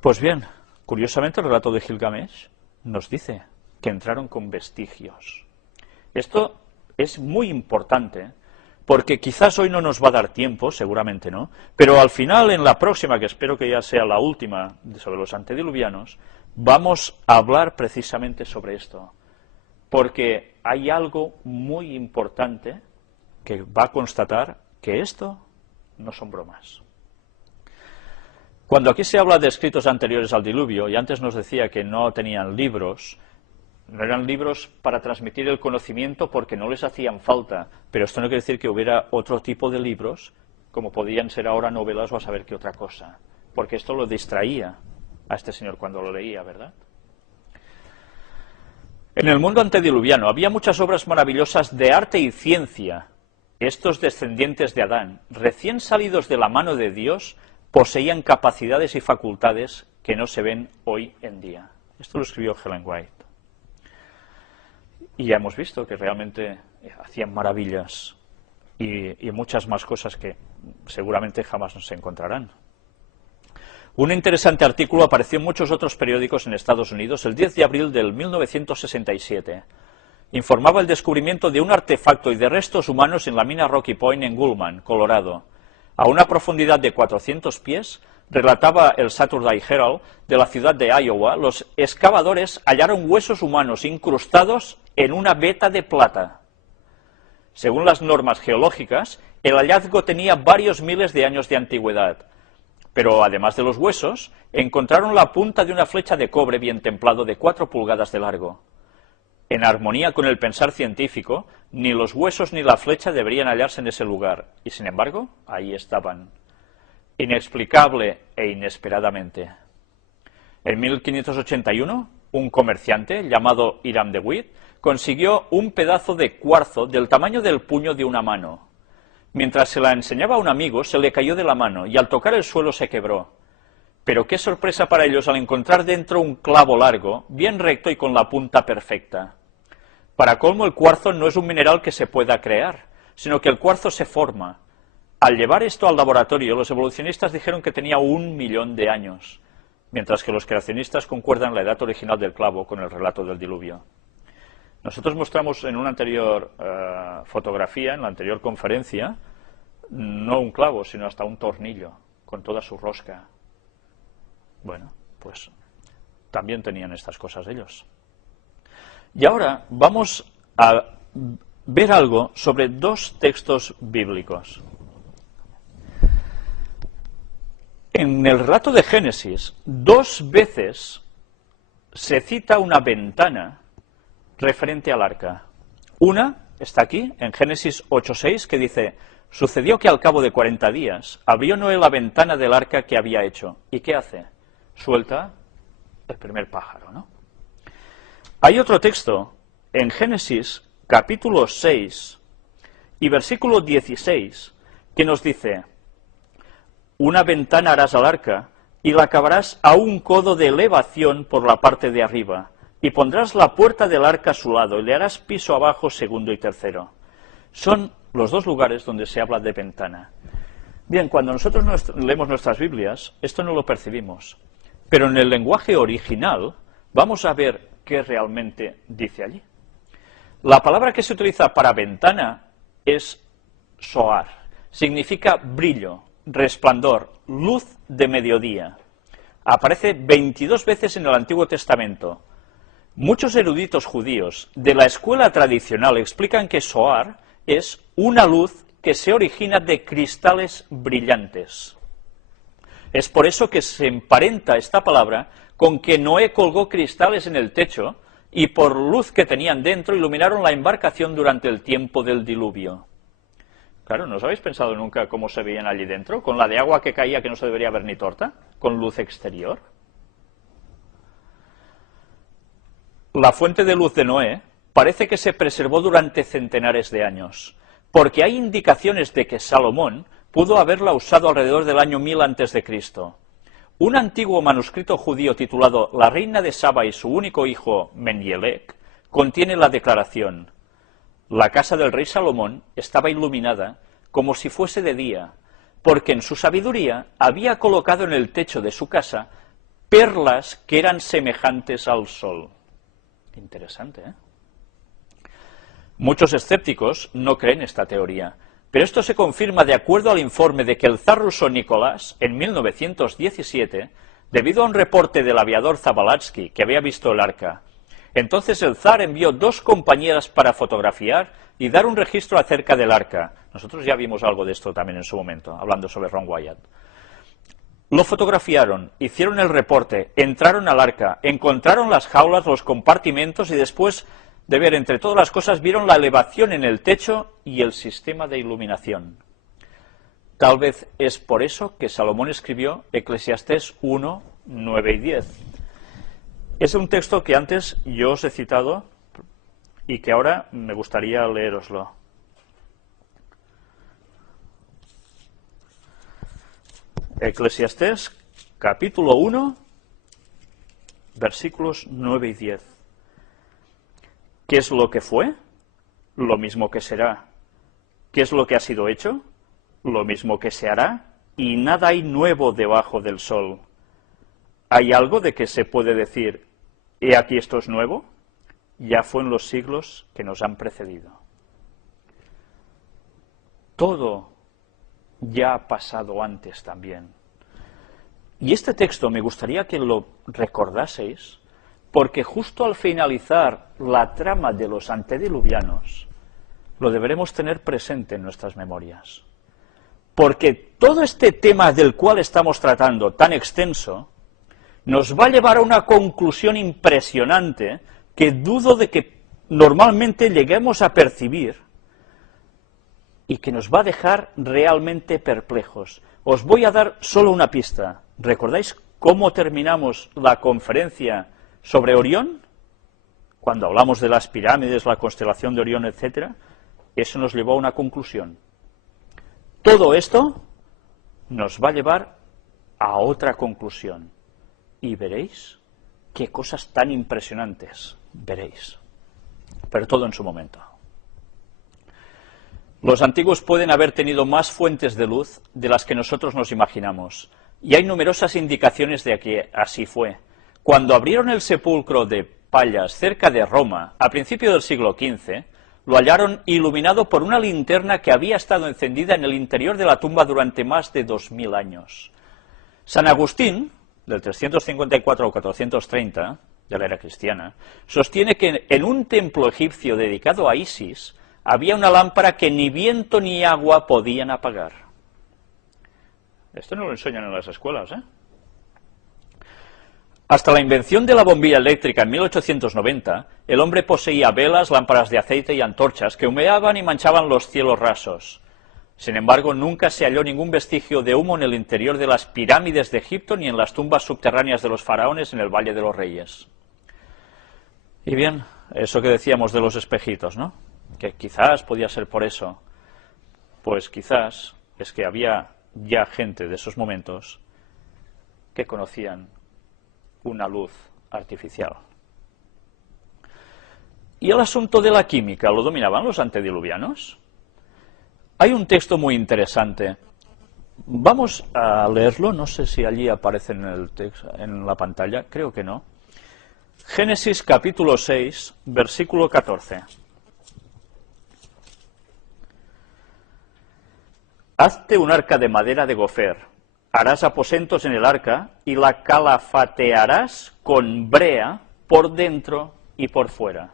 Pues bien, curiosamente el relato de Gilgamesh nos dice que entraron con vestigios. Esto es muy importante, porque quizás hoy no nos va a dar tiempo, seguramente no, pero al final, en la próxima, que espero que ya sea la última, sobre los antediluvianos, vamos a hablar precisamente sobre esto, porque hay algo muy importante que va a constatar que esto no son bromas. Cuando aquí se habla de escritos anteriores al diluvio, y antes nos decía que no tenían libros, no eran libros para transmitir el conocimiento porque no les hacían falta, pero esto no quiere decir que hubiera otro tipo de libros, como podían ser ahora novelas o a saber qué otra cosa, porque esto lo distraía a este señor cuando lo leía, ¿verdad? En el mundo antediluviano había muchas obras maravillosas de arte y ciencia. Estos descendientes de Adán, recién salidos de la mano de Dios, poseían capacidades y facultades que no se ven hoy en día. Esto lo escribió Ellen White. Y ya hemos visto que realmente hacían maravillas y muchas más cosas que seguramente jamás nos encontrarán. Un interesante artículo apareció en muchos otros periódicos en Estados Unidos el 10 de abril del 1967. Informaba el descubrimiento de un artefacto y de restos humanos en la mina Rocky Point en Gullman, Colorado. A una profundidad de 400 pies, relataba el Saturday Herald de la ciudad de Iowa, los excavadores hallaron huesos humanos incrustados en una veta de plata. Según las normas geológicas, el hallazgo tenía varios miles de años de antigüedad, pero además de los huesos, encontraron la punta de una flecha de cobre bien templado de 4 pulgadas de largo. En armonía con el pensar científico, ni los huesos ni la flecha deberían hallarse en ese lugar, y sin embargo, ahí estaban, inexplicable e inesperadamente. En 1581, un comerciante llamado Hiram de Witt consiguió un pedazo de cuarzo del tamaño del puño de una mano. Mientras se la enseñaba a un amigo, se le cayó de la mano y al tocar el suelo se quebró. Pero qué sorpresa para ellos al encontrar dentro un clavo largo, bien recto y con la punta perfecta. Para colmo, el cuarzo no es un mineral que se pueda crear, sino que el cuarzo se forma. Al llevar esto al laboratorio, los evolucionistas dijeron que tenía 1 millón de años, mientras que los creacionistas concuerdan la edad original del clavo con el relato del diluvio. Nosotros mostramos en una anterior fotografía, en la anterior conferencia, no un clavo, sino hasta un tornillo, con toda su rosca. Bueno, pues también tenían estas cosas ellos. Y ahora vamos a ver algo sobre 2 textos bíblicos. En el relato de Génesis, 2 veces se cita una ventana referente al arca. Una está aquí, en Génesis 8:6, que dice: sucedió que al cabo de 40 días abrió Noé la ventana del arca que había hecho. ¿Y qué hace? Suelta el primer pájaro, ¿no? Hay otro texto en Génesis capítulo 6 y versículo 16 que nos dice: una ventana harás al arca y la acabarás a un codo de elevación por la parte de arriba, y pondrás la puerta del arca a su lado y le harás piso abajo, segundo y tercero. Son los 2 lugares donde se habla de ventana. Bien, cuando nosotros leemos nuestras Biblias, esto no lo percibimos, pero en el lenguaje original vamos a ver qué realmente dice allí. La palabra que se utiliza para ventana es soar. Significa brillo, resplandor, luz de mediodía. Aparece 22 veces en el Antiguo Testamento. Muchos eruditos judíos de la escuela tradicional explican que soar es una luz que se origina de cristales brillantes. Es por eso que se emparenta esta palabra con que Noé colgó cristales en el techo y por luz que tenían dentro iluminaron la embarcación durante el tiempo del diluvio. Claro, ¿no os habéis pensado nunca cómo se veían allí dentro? Con la de agua que caía que no se debería ver ni torta, con luz exterior. La fuente de luz de Noé parece que se preservó durante centenares de años, porque hay indicaciones de que Salomón pudo haberla usado alrededor del año 1000 a.C. Un antiguo manuscrito judío titulado La reina de Saba y su único hijo Menyelec contiene la declaración: la casa del rey Salomón estaba iluminada como si fuese de día, porque en su sabiduría había colocado en el techo de su casa perlas que eran semejantes al sol. Interesante, ¿eh? Muchos escépticos no creen esta teoría, pero esto se confirma de acuerdo al informe de que el zar ruso Nicolás, en 1917, debido a un reporte del aviador Zabalatsky que había visto el arca. Entonces el zar envió 2 compañeras para fotografiar y dar un registro acerca del arca. Nosotros ya vimos algo de esto también en su momento, hablando sobre Ron Wyatt. Lo fotografiaron, hicieron el reporte, entraron al arca, encontraron las jaulas, los compartimentos y después de ver entre todas las cosas vieron la elevación en el techo y el sistema de iluminación. Tal vez es por eso que Salomón escribió Eclesiastés 1, 9 y 10. Es un texto que antes yo os he citado y que ahora me gustaría leéroslo. Eclesiastés, capítulo 1, versículos 9 y 10. ¿Qué es lo que fue? Lo mismo que será. ¿Qué es lo que ha sido hecho? Lo mismo que se hará, y nada hay nuevo debajo del sol. ¿Hay algo de que se puede decir, he aquí esto es nuevo? Ya fue en los siglos que nos han precedido. Todo ya ha pasado antes también. Y este texto me gustaría que lo recordaseis, porque justo al finalizar la trama de los antediluvianos, lo deberemos tener presente en nuestras memorias. Porque todo este tema del cual estamos tratando, tan extenso, nos va a llevar a una conclusión impresionante que dudo de que normalmente lleguemos a percibir y que nos va a dejar realmente perplejos. Os voy a dar solo una pista. ¿Recordáis cómo terminamos la conferencia sobre Orión? Cuando hablamos de las pirámides, la constelación de Orión, etc., eso nos llevó a una conclusión. Todo esto nos va a llevar a otra conclusión. Y veréis qué cosas tan impresionantes. Veréis. Pero todo en su momento. Los antiguos pueden haber tenido más fuentes de luz de las que nosotros nos imaginamos. Y hay numerosas indicaciones de que así fue. Cuando abrieron el sepulcro de Pallas cerca de Roma, a principios del siglo XV, lo hallaron iluminado por una linterna que había estado encendida en el interior de la tumba durante más de 2000 años. San Agustín, del 354 al 430, de la era cristiana, sostiene que en un templo egipcio dedicado a Isis había una lámpara que ni viento ni agua podían apagar. Esto no lo enseñan en las escuelas, ¿eh? Hasta la invención de la bombilla eléctrica en 1890, el hombre poseía velas, lámparas de aceite y antorchas que humeaban y manchaban los cielos rasos. Sin embargo, nunca se halló ningún vestigio de humo en el interior de las pirámides de Egipto ni en las tumbas subterráneas de los faraones en el Valle de los Reyes. Y bien, eso que decíamos de los espejitos, ¿no? Que quizás podía ser por eso. Pues quizás es que había ya gente de esos momentos que conocían una luz artificial. ¿Y el asunto de la química lo dominaban los antediluvianos? Hay un texto muy interesante. Vamos a leerlo, no sé si allí aparece en el texto, en la pantalla, creo que no. Génesis capítulo 6, versículo 14. Hazte un arca de madera de gofer, harás aposentos en el arca y la calafatearás con brea por dentro y por fuera.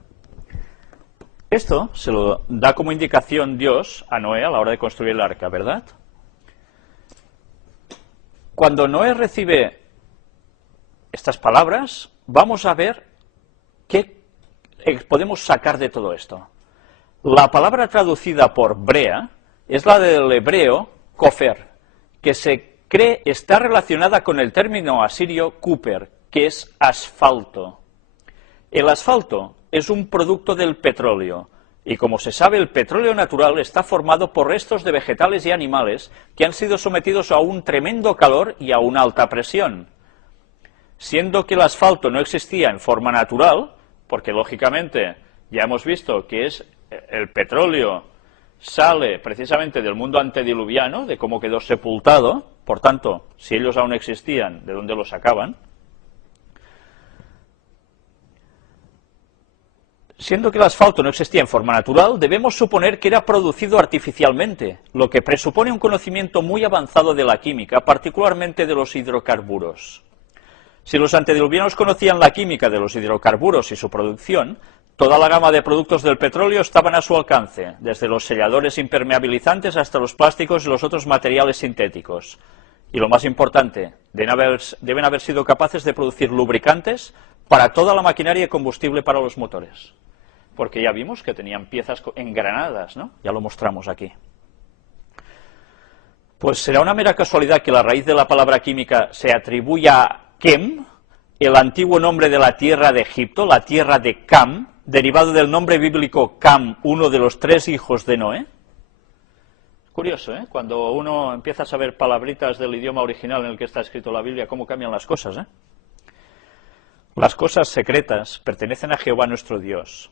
Esto se lo da como indicación Dios a Noé a la hora de construir el arca, ¿verdad? Cuando Noé recibe estas palabras, vamos a ver qué podemos sacar de todo esto. La palabra traducida por brea es la del hebreo kofer, que se cree está relacionada con el término asirio kuper, que es asfalto. El asfalto es un producto del petróleo Y como se sabe, el petróleo natural está formado por restos de vegetales y animales que han sido sometidos a un tremendo calor y a una alta presión. Siendo que el asfalto no existía en forma natural, porque lógicamente ya hemos visto que el petróleo sale precisamente del mundo antediluviano, de cómo quedó sepultado, por tanto, si ellos aún existían, ¿de dónde lo sacaban? Siendo que el asfalto no existía en forma natural, debemos suponer que era producido artificialmente, lo que presupone un conocimiento muy avanzado de la química, particularmente de los hidrocarburos. Si los antediluvianos conocían la química de los hidrocarburos y su producción, toda la gama de productos del petróleo estaban a su alcance, desde los selladores impermeabilizantes hasta los plásticos y los otros materiales sintéticos. Y lo más importante, deben haber sido capaces de producir lubricantes para toda la maquinaria y combustible para los motores. Porque ya vimos que tenían piezas engranadas, ¿no? Ya lo mostramos aquí. Pues será una mera casualidad que la raíz de la palabra química se atribuya a Kem, el antiguo nombre de la tierra de Egipto, la tierra de Cam, derivado del nombre bíblico Cam, uno de los 3 hijos de Noé. Curioso, ¿eh? Cuando uno empieza a saber palabritas del idioma original en el que está escrito la Biblia, cómo cambian las cosas, ¿eh? Las cosas secretas pertenecen a Jehová nuestro Dios,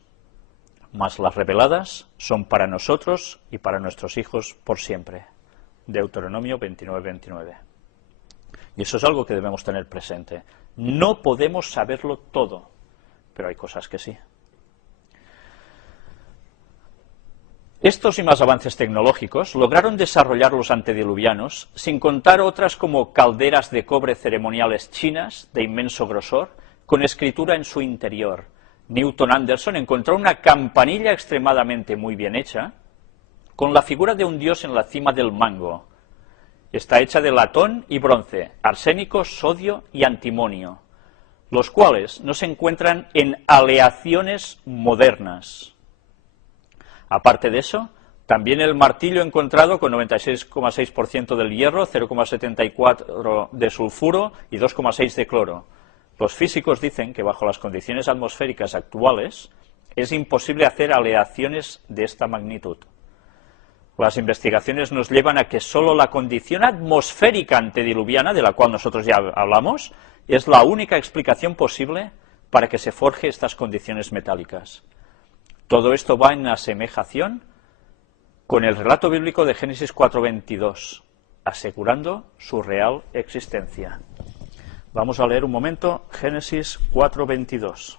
mas las reveladas son para nosotros y para nuestros hijos por siempre. Deuteronomio 29:29. Y eso es algo que debemos tener presente. No podemos saberlo todo, pero hay cosas que sí. Estos y más avances tecnológicos lograron desarrollar los antediluvianos, sin contar otras como calderas de cobre ceremoniales chinas de inmenso grosor, con escritura en su interior. Newton Anderson encontró una campanilla extremadamente muy bien hecha, con la figura de un dios en la cima del mango. Está hecha de latón y bronce, arsénico, sodio y antimonio, los cuales no se encuentran en aleaciones modernas. Aparte de eso, también el martillo encontrado con 96,6% del hierro, 0,74 de sulfuro y 2,6 de cloro. Los físicos dicen que bajo las condiciones atmosféricas actuales es imposible hacer aleaciones de esta magnitud. Las investigaciones nos llevan a que solo la condición atmosférica antediluviana, de la cual nosotros ya hablamos, es la única explicación posible para que se forje estas condiciones metálicas. Todo esto va en asemejación con el relato bíblico de Génesis 4:22, asegurando su real existencia. Vamos a leer un momento Génesis 4:22.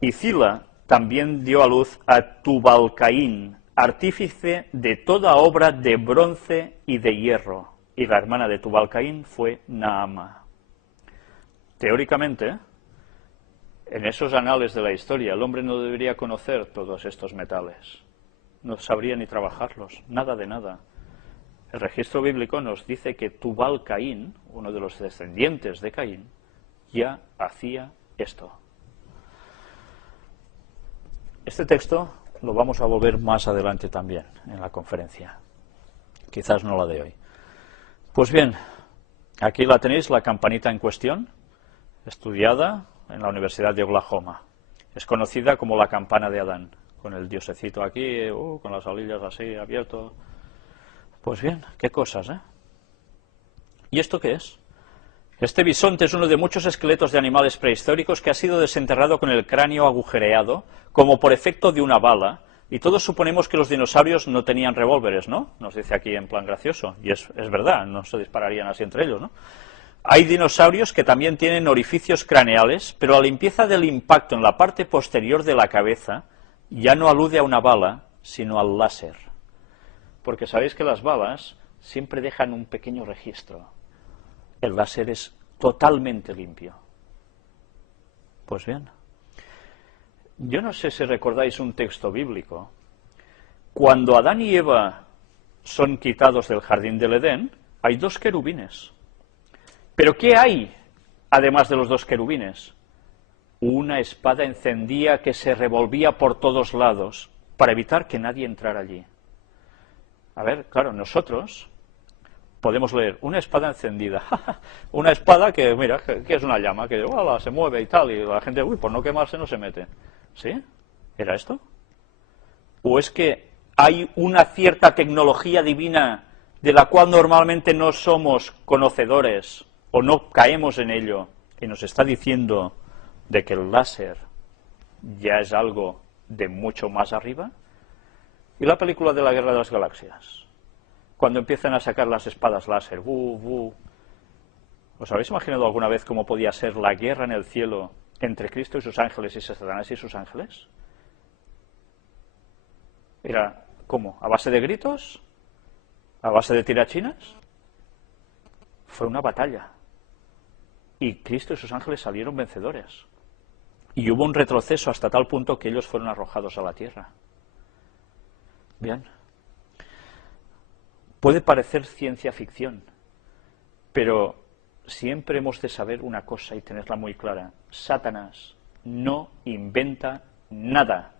Y Zila también dio a luz a Tubal-Caín, artífice de toda obra de bronce y de hierro, y la hermana de Tubal-Caín fue Naama. Teóricamente, en esos anales de la historia, el hombre no debería conocer todos estos metales, no sabría ni trabajarlos, nada de nada. El registro bíblico nos dice que Tubal-Caín, uno de los descendientes de Caín, ya hacía esto. Este texto lo vamos a volver más adelante también en la conferencia, quizás no la de hoy. Pues bien, aquí la tenéis, la campanita en cuestión, estudiada en la Universidad de Oklahoma. Es conocida como la campana de Adán, con el diosecito aquí, con las alillas así, abierto. Pues bien, qué cosas, ¿eh? ¿Y esto qué es? Este bisonte es uno de muchos esqueletos de animales prehistóricos que ha sido desenterrado con el cráneo agujereado, como por efecto de una bala, y todos suponemos que los dinosaurios no tenían revólveres, ¿no? Nos dice aquí en plan gracioso, y es verdad, no se dispararían así entre ellos, ¿no? Hay dinosaurios que también tienen orificios craneales, pero la limpieza del impacto en la parte posterior de la cabeza ya no alude a una bala, sino al láser. Porque sabéis que las balas siempre dejan un pequeño registro. El láser es totalmente limpio. Pues bien, yo no sé si recordáis un texto bíblico. Cuando Adán y Eva son quitados del jardín del Edén, hay 2 querubines. ¿Pero qué hay, además de los 2 querubines? Una espada encendida que se revolvía por todos lados para evitar que nadie entrara allí. A ver, claro, nosotros podemos leer, una espada encendida, una espada que, mira, que es una llama, que se mueve y tal, y la gente, uy, por no quemarse no se mete. ¿Sí? ¿Era esto? ¿O es que hay una cierta tecnología divina de la cual normalmente no somos conocedores o no caemos en ello y nos está diciendo de que el láser ya es algo de mucho más arriba? ¿Y la película de la Guerra de las Galaxias? Cuando empiezan a sacar las espadas láser, ¿os habéis imaginado alguna vez cómo podía ser la guerra en el cielo entre Cristo y sus ángeles y Satanás y sus ángeles? Era, ¿cómo? ¿A base de gritos? ¿A base de tirachinas? Fue una batalla. Y Cristo y sus ángeles salieron vencedores. Y hubo un retroceso hasta tal punto que ellos fueron arrojados a la tierra. Bien. Puede parecer ciencia ficción, pero siempre hemos de saber una cosa y tenerla muy clara. Satanás no inventa nada.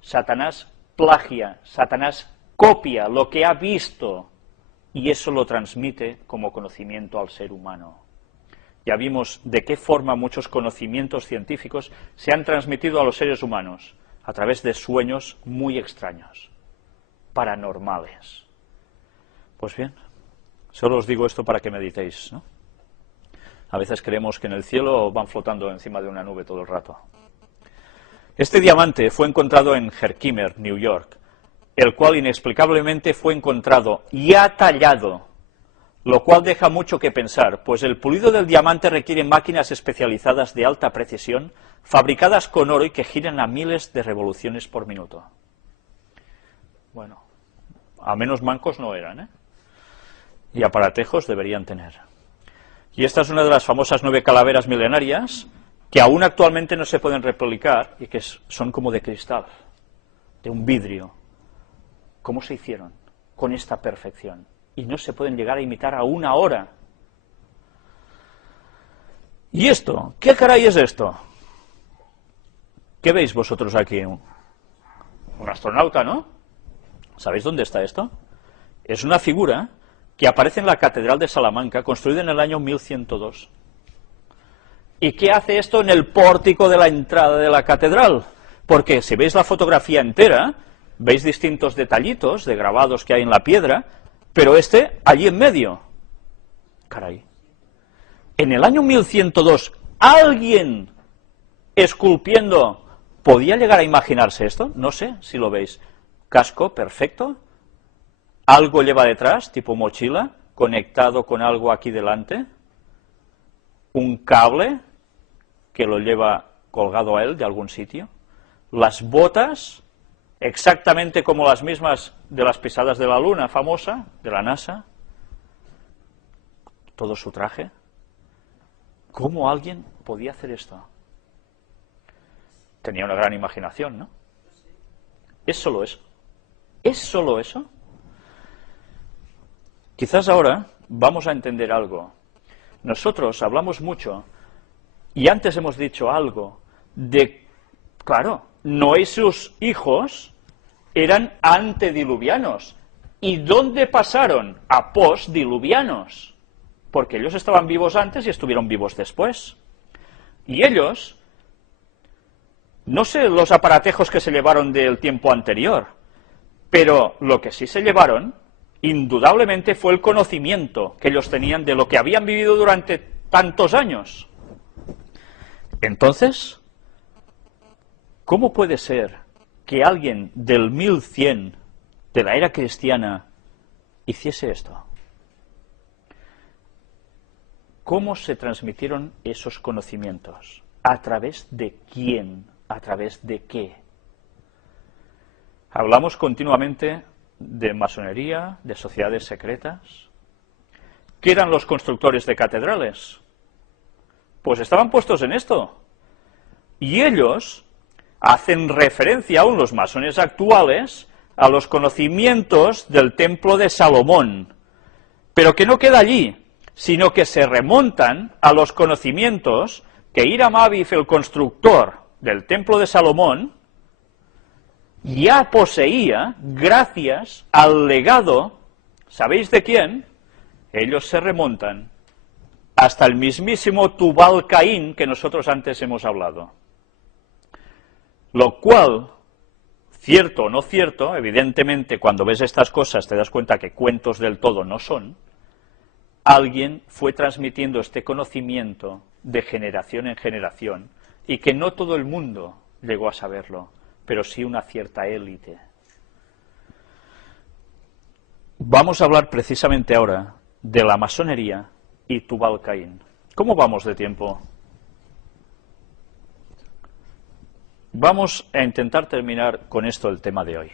Satanás plagia, Satanás copia lo que ha visto y eso lo transmite como conocimiento al ser humano. Ya vimos de qué forma muchos conocimientos científicos se han transmitido a los seres humanos a través de sueños muy extraños, paranormales. Pues bien, solo os digo esto para que meditéis, ¿no? A veces creemos que en el cielo van flotando encima de una nube todo el rato. Este diamante fue encontrado en Herkimer, New York, el cual inexplicablemente fue encontrado ya tallado, lo cual deja mucho que pensar, pues el pulido del diamante requiere máquinas especializadas de alta precisión, fabricadas con oro y que giran a miles de revoluciones por minuto. Bueno, a menos mancos no eran, ¿eh? Y aparatejos deberían tener. Y esta es una de las famosas 9 calaveras milenarias que aún actualmente no se pueden replicar y que son como de cristal, de un vidrio. ¿Cómo se hicieron con esta perfección? Y no se pueden llegar a imitar aún ahora. ¿Y esto? ¿Qué caray es esto? ¿Qué veis vosotros aquí? Un astronauta, ¿no? ¿Sabéis dónde está esto? Es una figura que aparece en la Catedral de Salamanca, construida en el año 1102. ¿Y qué hace esto en el pórtico de la entrada de la catedral? Porque si veis la fotografía entera, veis distintos detallitos de grabados que hay en la piedra, pero este allí en medio. Caray. En el año 1102, ¿alguien esculpiendo podía llegar a imaginarse esto? No sé si lo veis. Casco perfecto. Algo lleva detrás, tipo mochila, conectado con algo aquí delante. Un cable que lo lleva colgado a él de algún sitio. Las botas, exactamente como las mismas de las pisadas de la Luna famosa, de la NASA. Todo su traje. ¿Cómo alguien podía hacer esto? Tenía una gran imaginación, ¿no? ¿Es solo eso? ¿Es solo eso? Quizás ahora vamos a entender algo. Nosotros hablamos mucho, y antes hemos dicho algo, de, claro, Noé y sus hijos eran antediluvianos. ¿Y dónde pasaron? A postdiluvianos. Porque ellos estaban vivos antes y estuvieron vivos después. Y ellos, no sé los aparatejos que se llevaron del tiempo anterior, pero lo que sí se llevaron, indudablemente, fue el conocimiento que ellos tenían de lo que habían vivido durante tantos años. Entonces, ¿cómo puede ser que alguien del 1100, de la era cristiana, hiciese esto? ¿Cómo se transmitieron esos conocimientos? ¿A través de quién? ¿A través de qué? Hablamos continuamente de masonería, de sociedades secretas. ¿Qué eran los constructores de catedrales? Pues estaban puestos en esto. Y ellos hacen referencia, aún los masones actuales, a los conocimientos del templo de Salomón. Pero que no queda allí, sino que se remontan a los conocimientos que Hiram Abiff, el constructor del templo de Salomón, ya poseía gracias al legado, ¿sabéis de quién? ellos se remontan hasta el mismísimo Tubal Caín que nosotros antes hemos hablado. Lo cual, cierto o no cierto, evidentemente cuando ves estas cosas te das cuenta que cuentos del todo no son, alguien fue transmitiendo este conocimiento de generación en generación y que no todo el mundo llegó a saberlo, pero sí una cierta élite. Vamos a hablar precisamente ahora de la masonería y Tubal Caín. ¿Cómo vamos de tiempo? Vamos a intentar terminar con esto el tema de hoy.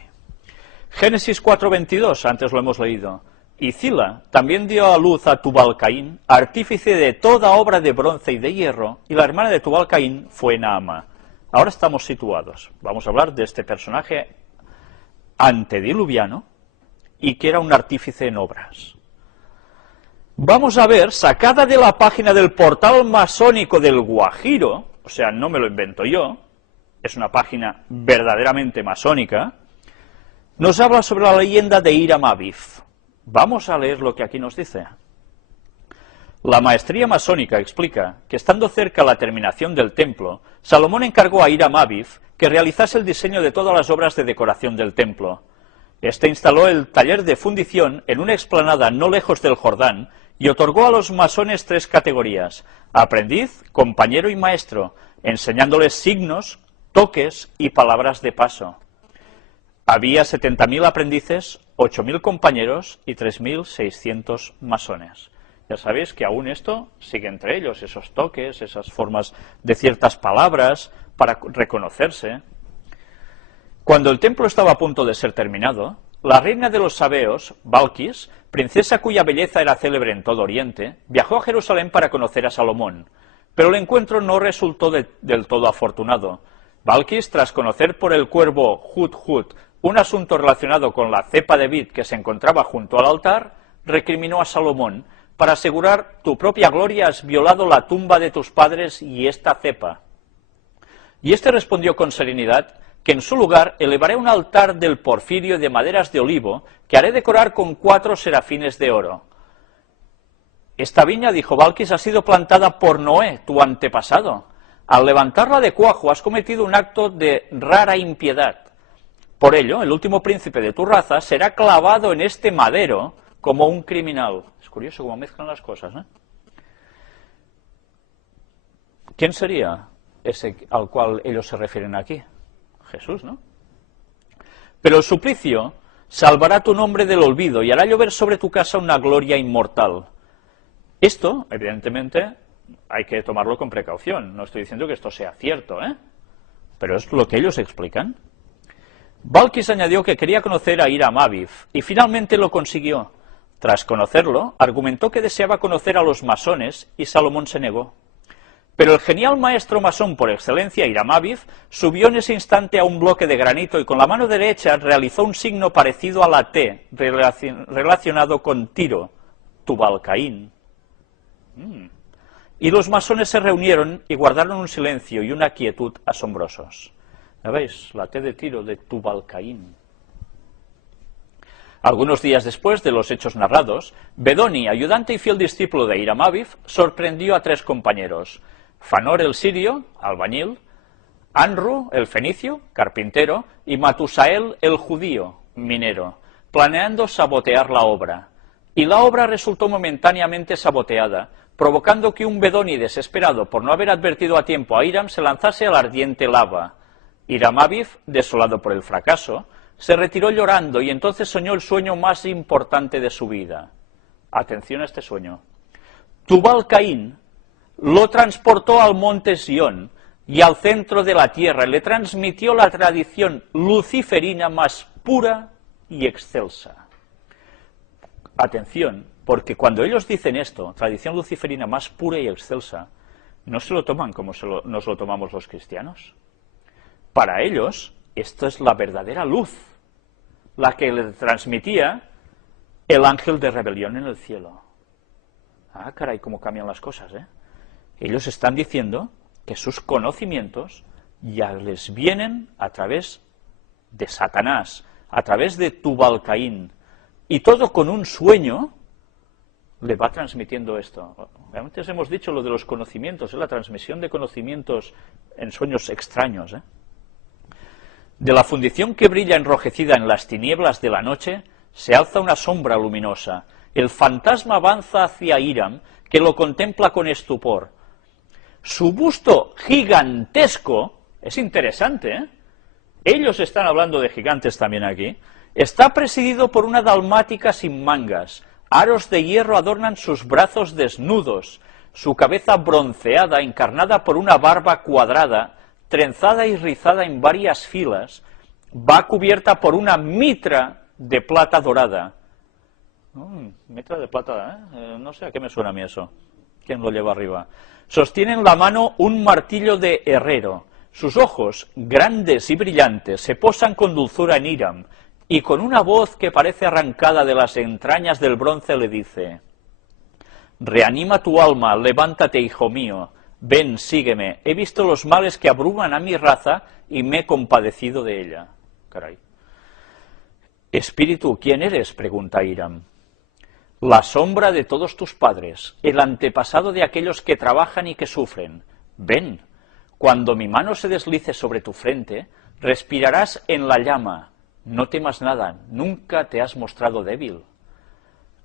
Génesis 4:22, antes lo hemos leído. Y Zila también dio a luz a Tubal Caín, artífice de toda obra de bronce y de hierro, y la hermana de Tubal Caín fue Naama. Ahora estamos situados. Vamos a hablar de este personaje antediluviano y que era un artífice en obras. Vamos a ver, sacada de la página del portal masónico del Guajiro, o sea, no me lo invento yo, es una página verdaderamente masónica, nos habla sobre la leyenda de Hiram Abiv. Vamos a leer lo que aquí nos dice. La maestría masónica explica que estando cerca la terminación del templo, Salomón encargó a Hiram Abiv que realizase el diseño de todas las obras de decoración del templo. Este instaló el taller de fundición en una explanada no lejos del Jordán y otorgó a los masones 3 categorías: aprendiz, compañero y maestro, enseñándoles signos, toques y palabras de paso. Había 70.000 aprendices, 8.000 compañeros y 3.600 masones. Ya sabéis que aún esto sigue entre ellos, esos toques, esas formas de ciertas palabras para reconocerse. Cuando el templo estaba a punto de ser terminado, la reina de los sabeos, Balquis, princesa cuya belleza era célebre en todo Oriente, viajó a Jerusalén para conocer a Salomón, pero el encuentro no resultó del todo afortunado. Balquis, tras conocer por el cuervo Hut un asunto relacionado con la cepa de vid que se encontraba junto al altar, recriminó a Salomón: para asegurar tu propia gloria has violado la tumba de tus padres y esta cepa. Y éste respondió con serenidad que en su lugar elevaré un altar del porfirio de maderas de olivo que haré decorar con 4 serafines de oro. Esta viña, dijo Balquis, ha sido plantada por Noé, tu antepasado. Al levantarla de cuajo has cometido un acto de rara impiedad. Por ello, el último príncipe de tu raza será clavado en este madero como un criminal. Es curioso cómo mezclan las cosas, ¿eh? ¿Quién sería ese al cual ellos se refieren aquí? Jesús, ¿no? Pero el suplicio salvará tu nombre del olvido y hará llover sobre tu casa una gloria inmortal. Esto, evidentemente, hay que tomarlo con precaución. No estoy diciendo que esto sea cierto, ¿eh? Pero es lo que ellos explican. Balquis añadió que quería conocer a Hiram Abiv y finalmente lo consiguió. Tras conocerlo, argumentó que deseaba conocer a los masones y Salomón se negó. Pero el genial maestro masón por excelencia, Hiram Abiv, subió en ese instante a un bloque de granito y con la mano derecha realizó un signo parecido a la T, relacionado con Tiro, Tubal Caín. Y los masones se reunieron y guardaron un silencio y una quietud asombrosos. ¿Ya veis? La T de Tiro, de Tubal Caín. Algunos días después de los hechos narrados, Bedoni, ayudante y fiel discípulo de Hiram Abiv, sorprendió a 3 compañeros: Fanor el sirio, albañil; Anru el fenicio, carpintero; y Matusael el judío, minero, planeando sabotear la obra. Y la obra resultó momentáneamente saboteada, provocando que un Bedoni desesperado por no haber advertido a tiempo a Hiram se lanzase a la ardiente lava. Hiram Abiv, desolado por el fracaso, se retiró llorando y entonces soñó el sueño más importante de su vida. Atención a este sueño. Tubal Caín lo transportó al monte Sión y al centro de la tierra, y le transmitió la tradición luciferina más pura y excelsa. Atención, porque cuando ellos dicen esto, tradición luciferina más pura y excelsa, no se lo toman como nos lo tomamos los cristianos. Para ellos, esto es la verdadera luz, la que le transmitía el ángel de rebelión en el cielo. Ah, caray, cómo cambian las cosas, ¿eh? Ellos están diciendo que sus conocimientos ya les vienen a través de Satanás, a través de Tubal Caín, y todo con un sueño le va transmitiendo esto. Antes hemos dicho lo de los conocimientos, la transmisión de conocimientos en sueños extraños. De la fundición que brilla enrojecida en las tinieblas de la noche, se alza una sombra luminosa. El fantasma avanza hacia Hiram, que lo contempla con estupor. Su busto gigantesco, es interesante, ¿eh? Ellos están hablando de gigantes también aquí, está presidido por una dalmática sin mangas. Aros de hierro adornan sus brazos desnudos, su cabeza bronceada, encarnada por una barba cuadrada, trenzada y rizada en varias filas, va cubierta por una mitra de plata dorada. Mitra de plata, no sé a qué me suena a mí eso. ¿Quién lo lleva arriba? Sostiene en la mano un martillo de herrero. Sus ojos, grandes y brillantes, se posan con dulzura en Hiram, y con una voz que parece arrancada de las entrañas del bronce le dice: reanima tu alma, levántate, hijo mío, ven, sígueme, he visto los males que abruman a mi raza y me he compadecido de ella. Caray. Espíritu, ¿quién eres?, pregunta Hiram. La sombra de todos tus padres, el antepasado de aquellos que trabajan y que sufren. Ven, cuando mi mano se deslice sobre tu frente, respirarás en la llama. No temas nada, nunca te has mostrado débil.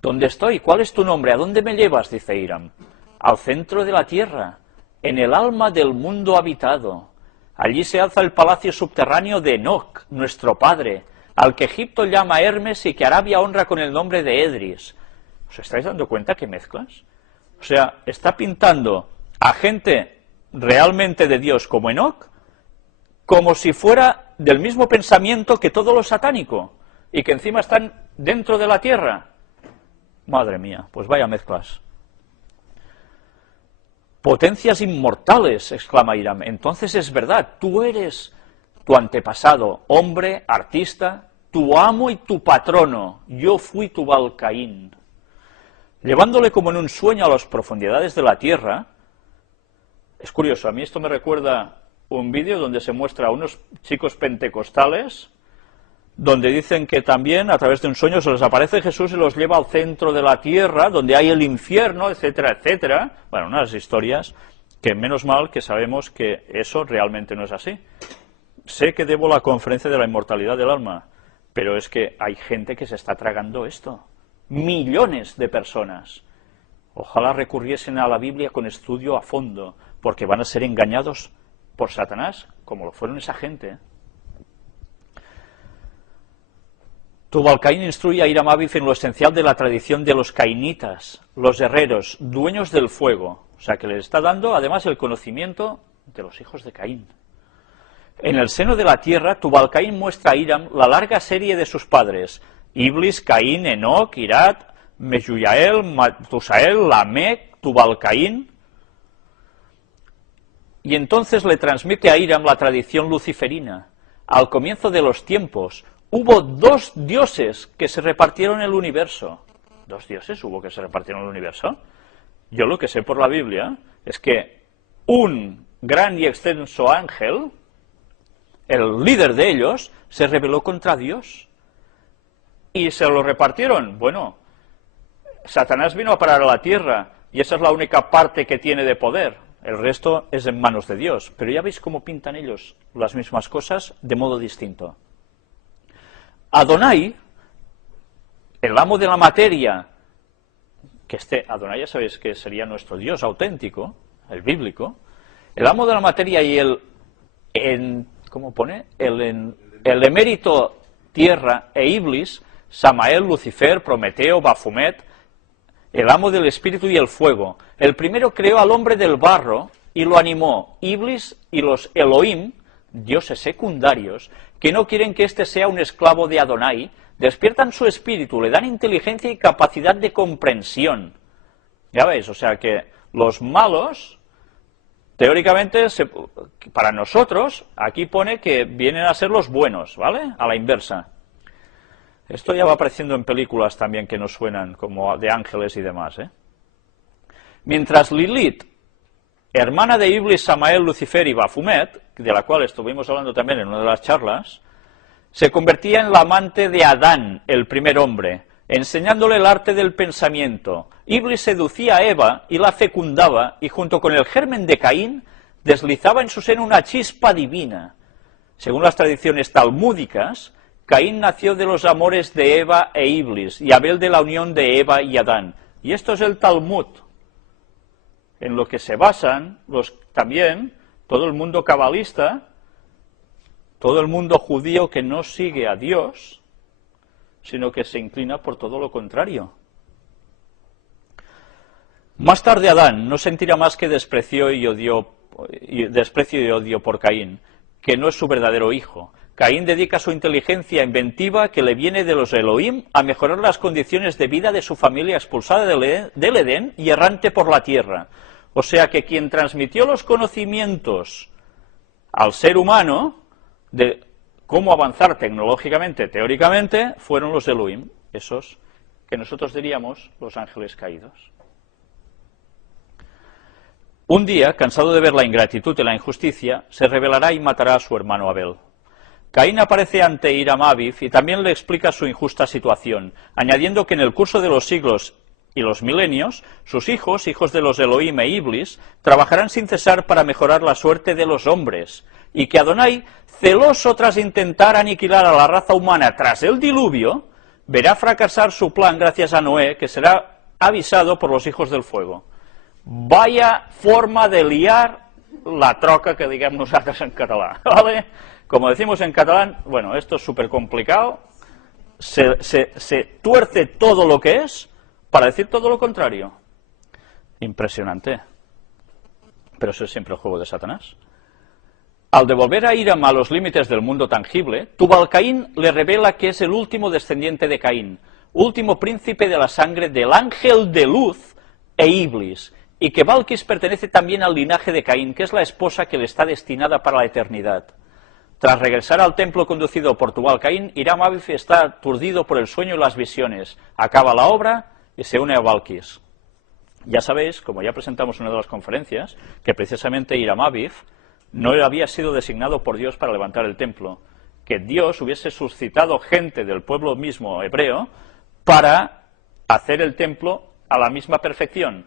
¿Dónde estoy? ¿Cuál es tu nombre? ¿A dónde me llevas?, dice Hiram. Al centro de la tierra, en el alma del mundo habitado. Allí se alza el palacio subterráneo de Enoc, nuestro padre, al que Egipto llama Hermes y que Arabia honra con el nombre de Edris. ¿Os estáis dando cuenta qué mezclas? O sea, está pintando a gente realmente de Dios como Enoc, como si fuera del mismo pensamiento que todo lo satánico, y que encima están dentro de la tierra. Madre mía, pues vaya mezclas. Potencias inmortales, exclama Hiram. Entonces es verdad, tú eres tu antepasado, hombre, artista, tu amo y tu patrono. Yo fui tu Balcaín. Llevándole como en un sueño a las profundidades de la tierra. Es curioso, a mí esto me recuerda un vídeo donde se muestra a unos chicos pentecostales, donde dicen que también a través de un sueño se les aparece Jesús y los lleva al centro de la tierra, donde hay el infierno, etcétera, etcétera. Bueno, unas historias que menos mal que sabemos que eso realmente no es así. Sé que debo la conferencia de la inmortalidad del alma, pero es que hay gente que se está tragando esto. Millones de personas. Ojalá recurriesen a la Biblia con estudio a fondo, porque van a ser engañados por Satanás, como lo fueron esa gente. Tubal-Caín instruye a Hiram Abib en lo esencial de la tradición de los cainitas, los herreros, dueños del fuego. O sea, que les está dando, además, el conocimiento de los hijos de Caín. En el seno de la tierra, Tubal-Caín muestra a Hiram la larga serie de sus padres: Iblis, Caín, Enoc, Irad, Mesuyael, Matusael, Lamec, Tubal-Caín. Y entonces le transmite a Hiram la tradición luciferina. Al comienzo de los tiempos, hubo dos dioses que se repartieron el universo. ¿Dos dioses hubo que se repartieron el universo? Yo lo que sé por la Biblia es que un gran y extenso ángel, el líder de ellos, se rebeló contra Dios. ¿Y se lo repartieron? Bueno, Satanás vino a parar a la tierra y esa es la única parte que tiene de poder. El resto es en manos de Dios. Pero ya veis cómo pintan ellos las mismas cosas de modo distinto. Adonai, el amo de la materia, que Adonai ya sabéis que sería nuestro Dios auténtico, el bíblico, el amo de la materia y ¿cómo pone? El emérito tierra e Iblis, Samael, Lucifer, Prometeo, Bafumet, el amo del espíritu y el fuego. El primero creó al hombre del barro y lo animó. Iblis y los Elohim, dioses secundarios, que no quieren que éste sea un esclavo de Adonai, despiertan su espíritu, le dan inteligencia y capacidad de comprensión. Ya veis, o sea que los malos, teóricamente, para nosotros, aquí pone que vienen a ser los buenos, ¿vale? A la inversa. Esto ya va apareciendo en películas también que nos suenan, como de ángeles y demás, ¿eh? Mientras Lilith, hermana de Iblis, Samael, Lucifer y Bafumet, de la cual estuvimos hablando también en una de las charlas, se convertía en la amante de Adán, el primer hombre. enseñándole el arte del pensamiento. Iblis seducía a Eva y la fecundaba, y junto con el germen de Caín deslizaba en su seno una chispa divina. Según las tradiciones talmúdicas, Caín nació de los amores de Eva e Iblis, y Abel de la unión de Eva y Adán. Y esto es el Talmud, en lo que se basan también todo el mundo cabalista, todo el mundo judío que no sigue a Dios, sino que se inclina por todo lo contrario. Más tarde Adán no sentirá más que desprecio y odio por Caín, que no es su verdadero hijo. Caín dedica su inteligencia inventiva, que le viene de los Elohim, a mejorar las condiciones de vida de su familia expulsada del Edén y errante por la tierra. O sea que quien transmitió los conocimientos al ser humano de cómo avanzar tecnológicamente, teóricamente, fueron los Elohim, esos que nosotros diríamos los ángeles caídos. Un día, cansado de ver la ingratitud y la injusticia, se rebelará y matará a su hermano Abel. Caín aparece ante Hiram Aviv y también le explica su injusta situación, añadiendo que en el curso de los siglos y los milenios, sus hijos, hijos de los Elohim e Iblis, trabajarán sin cesar para mejorar la suerte de los hombres, y que Adonai, celoso tras intentar aniquilar a la raza humana tras el diluvio, verá fracasar su plan gracias a Noé, que será avisado por los hijos del fuego. Vaya forma de liar la troca que digamos nosotros en catalán, ¿vale? Como decimos en catalán, bueno, esto es súper complicado, se tuerce todo lo que es para decir todo lo contrario. Impresionante. Pero eso es siempre el juego de Satanás. Al devolver a Hiram a los límites del mundo tangible, Tubal-Caín le revela que es el último descendiente de Caín, último príncipe de la sangre del ángel de luz e Iblis, y que Balquis pertenece también al linaje de Caín, que es la esposa que le está destinada para la eternidad. Tras regresar al templo conducido por Tubal-Caín, Hiram Aviv está aturdido por el sueño y las visiones. Acaba la obra y se une a Balquis. Ya sabéis, como ya presentamos en una de las conferencias, que precisamente Hiram Aviv no había sido designado por Dios para levantar el templo, que Dios hubiese suscitado gente del pueblo mismo hebreo para hacer el templo a la misma perfección,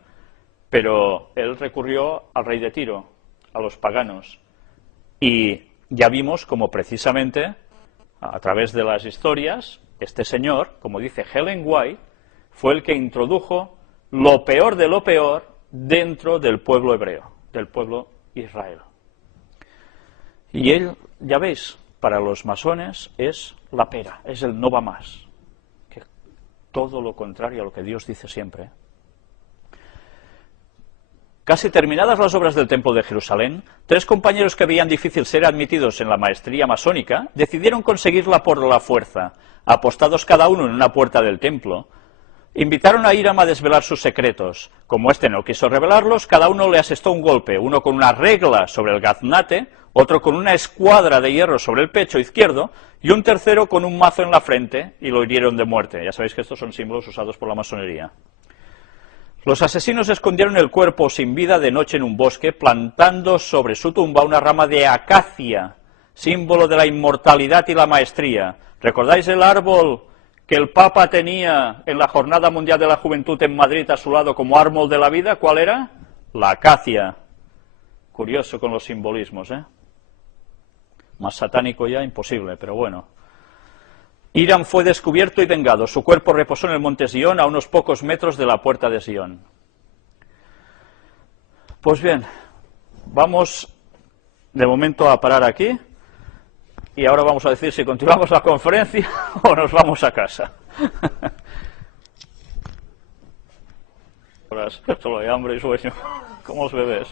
pero él recurrió al rey de Tiro, a los paganos, y ya vimos como precisamente, a través de las historias, este señor, como dice Ellen White, fue el que introdujo lo peor de lo peor dentro del pueblo hebreo, del pueblo Israel. Y él, ya veis, para los masones es la pera, es el no va más, que todo lo contrario a lo que Dios dice siempre. Casi terminadas las obras del Templo de Jerusalén, 3 compañeros que veían difícil ser admitidos en la maestría masónica decidieron conseguirla por la fuerza. Apostados cada uno en una puerta del templo, invitaron a Hiram a desvelar sus secretos. Como éste no quiso revelarlos, cada uno le asestó un golpe, uno con una regla sobre el gaznate, otro con una escuadra de hierro sobre el pecho izquierdo y un tercero con un mazo en la frente, y lo hirieron de muerte. Ya sabéis que estos son símbolos usados por la masonería. Los asesinos escondieron el cuerpo sin vida de noche en un bosque, plantando sobre su tumba una rama de acacia, símbolo de la inmortalidad y la maestría. ¿Recordáis el árbol que el Papa tenía en la Jornada Mundial de la Juventud en Madrid a su lado como árbol de la vida? ¿Cuál era? La acacia. Curioso con los simbolismos, ¿eh? Más satánico ya, imposible, pero bueno. Hiram fue descubierto y vengado. Su cuerpo reposó en el monte Sion, a unos pocos metros de la puerta de Sion. Pues bien, vamos de momento a parar aquí, y ahora vamos a decir si continuamos la conferencia o nos vamos a casa. Solo hay hambre y sueño, como los bebés.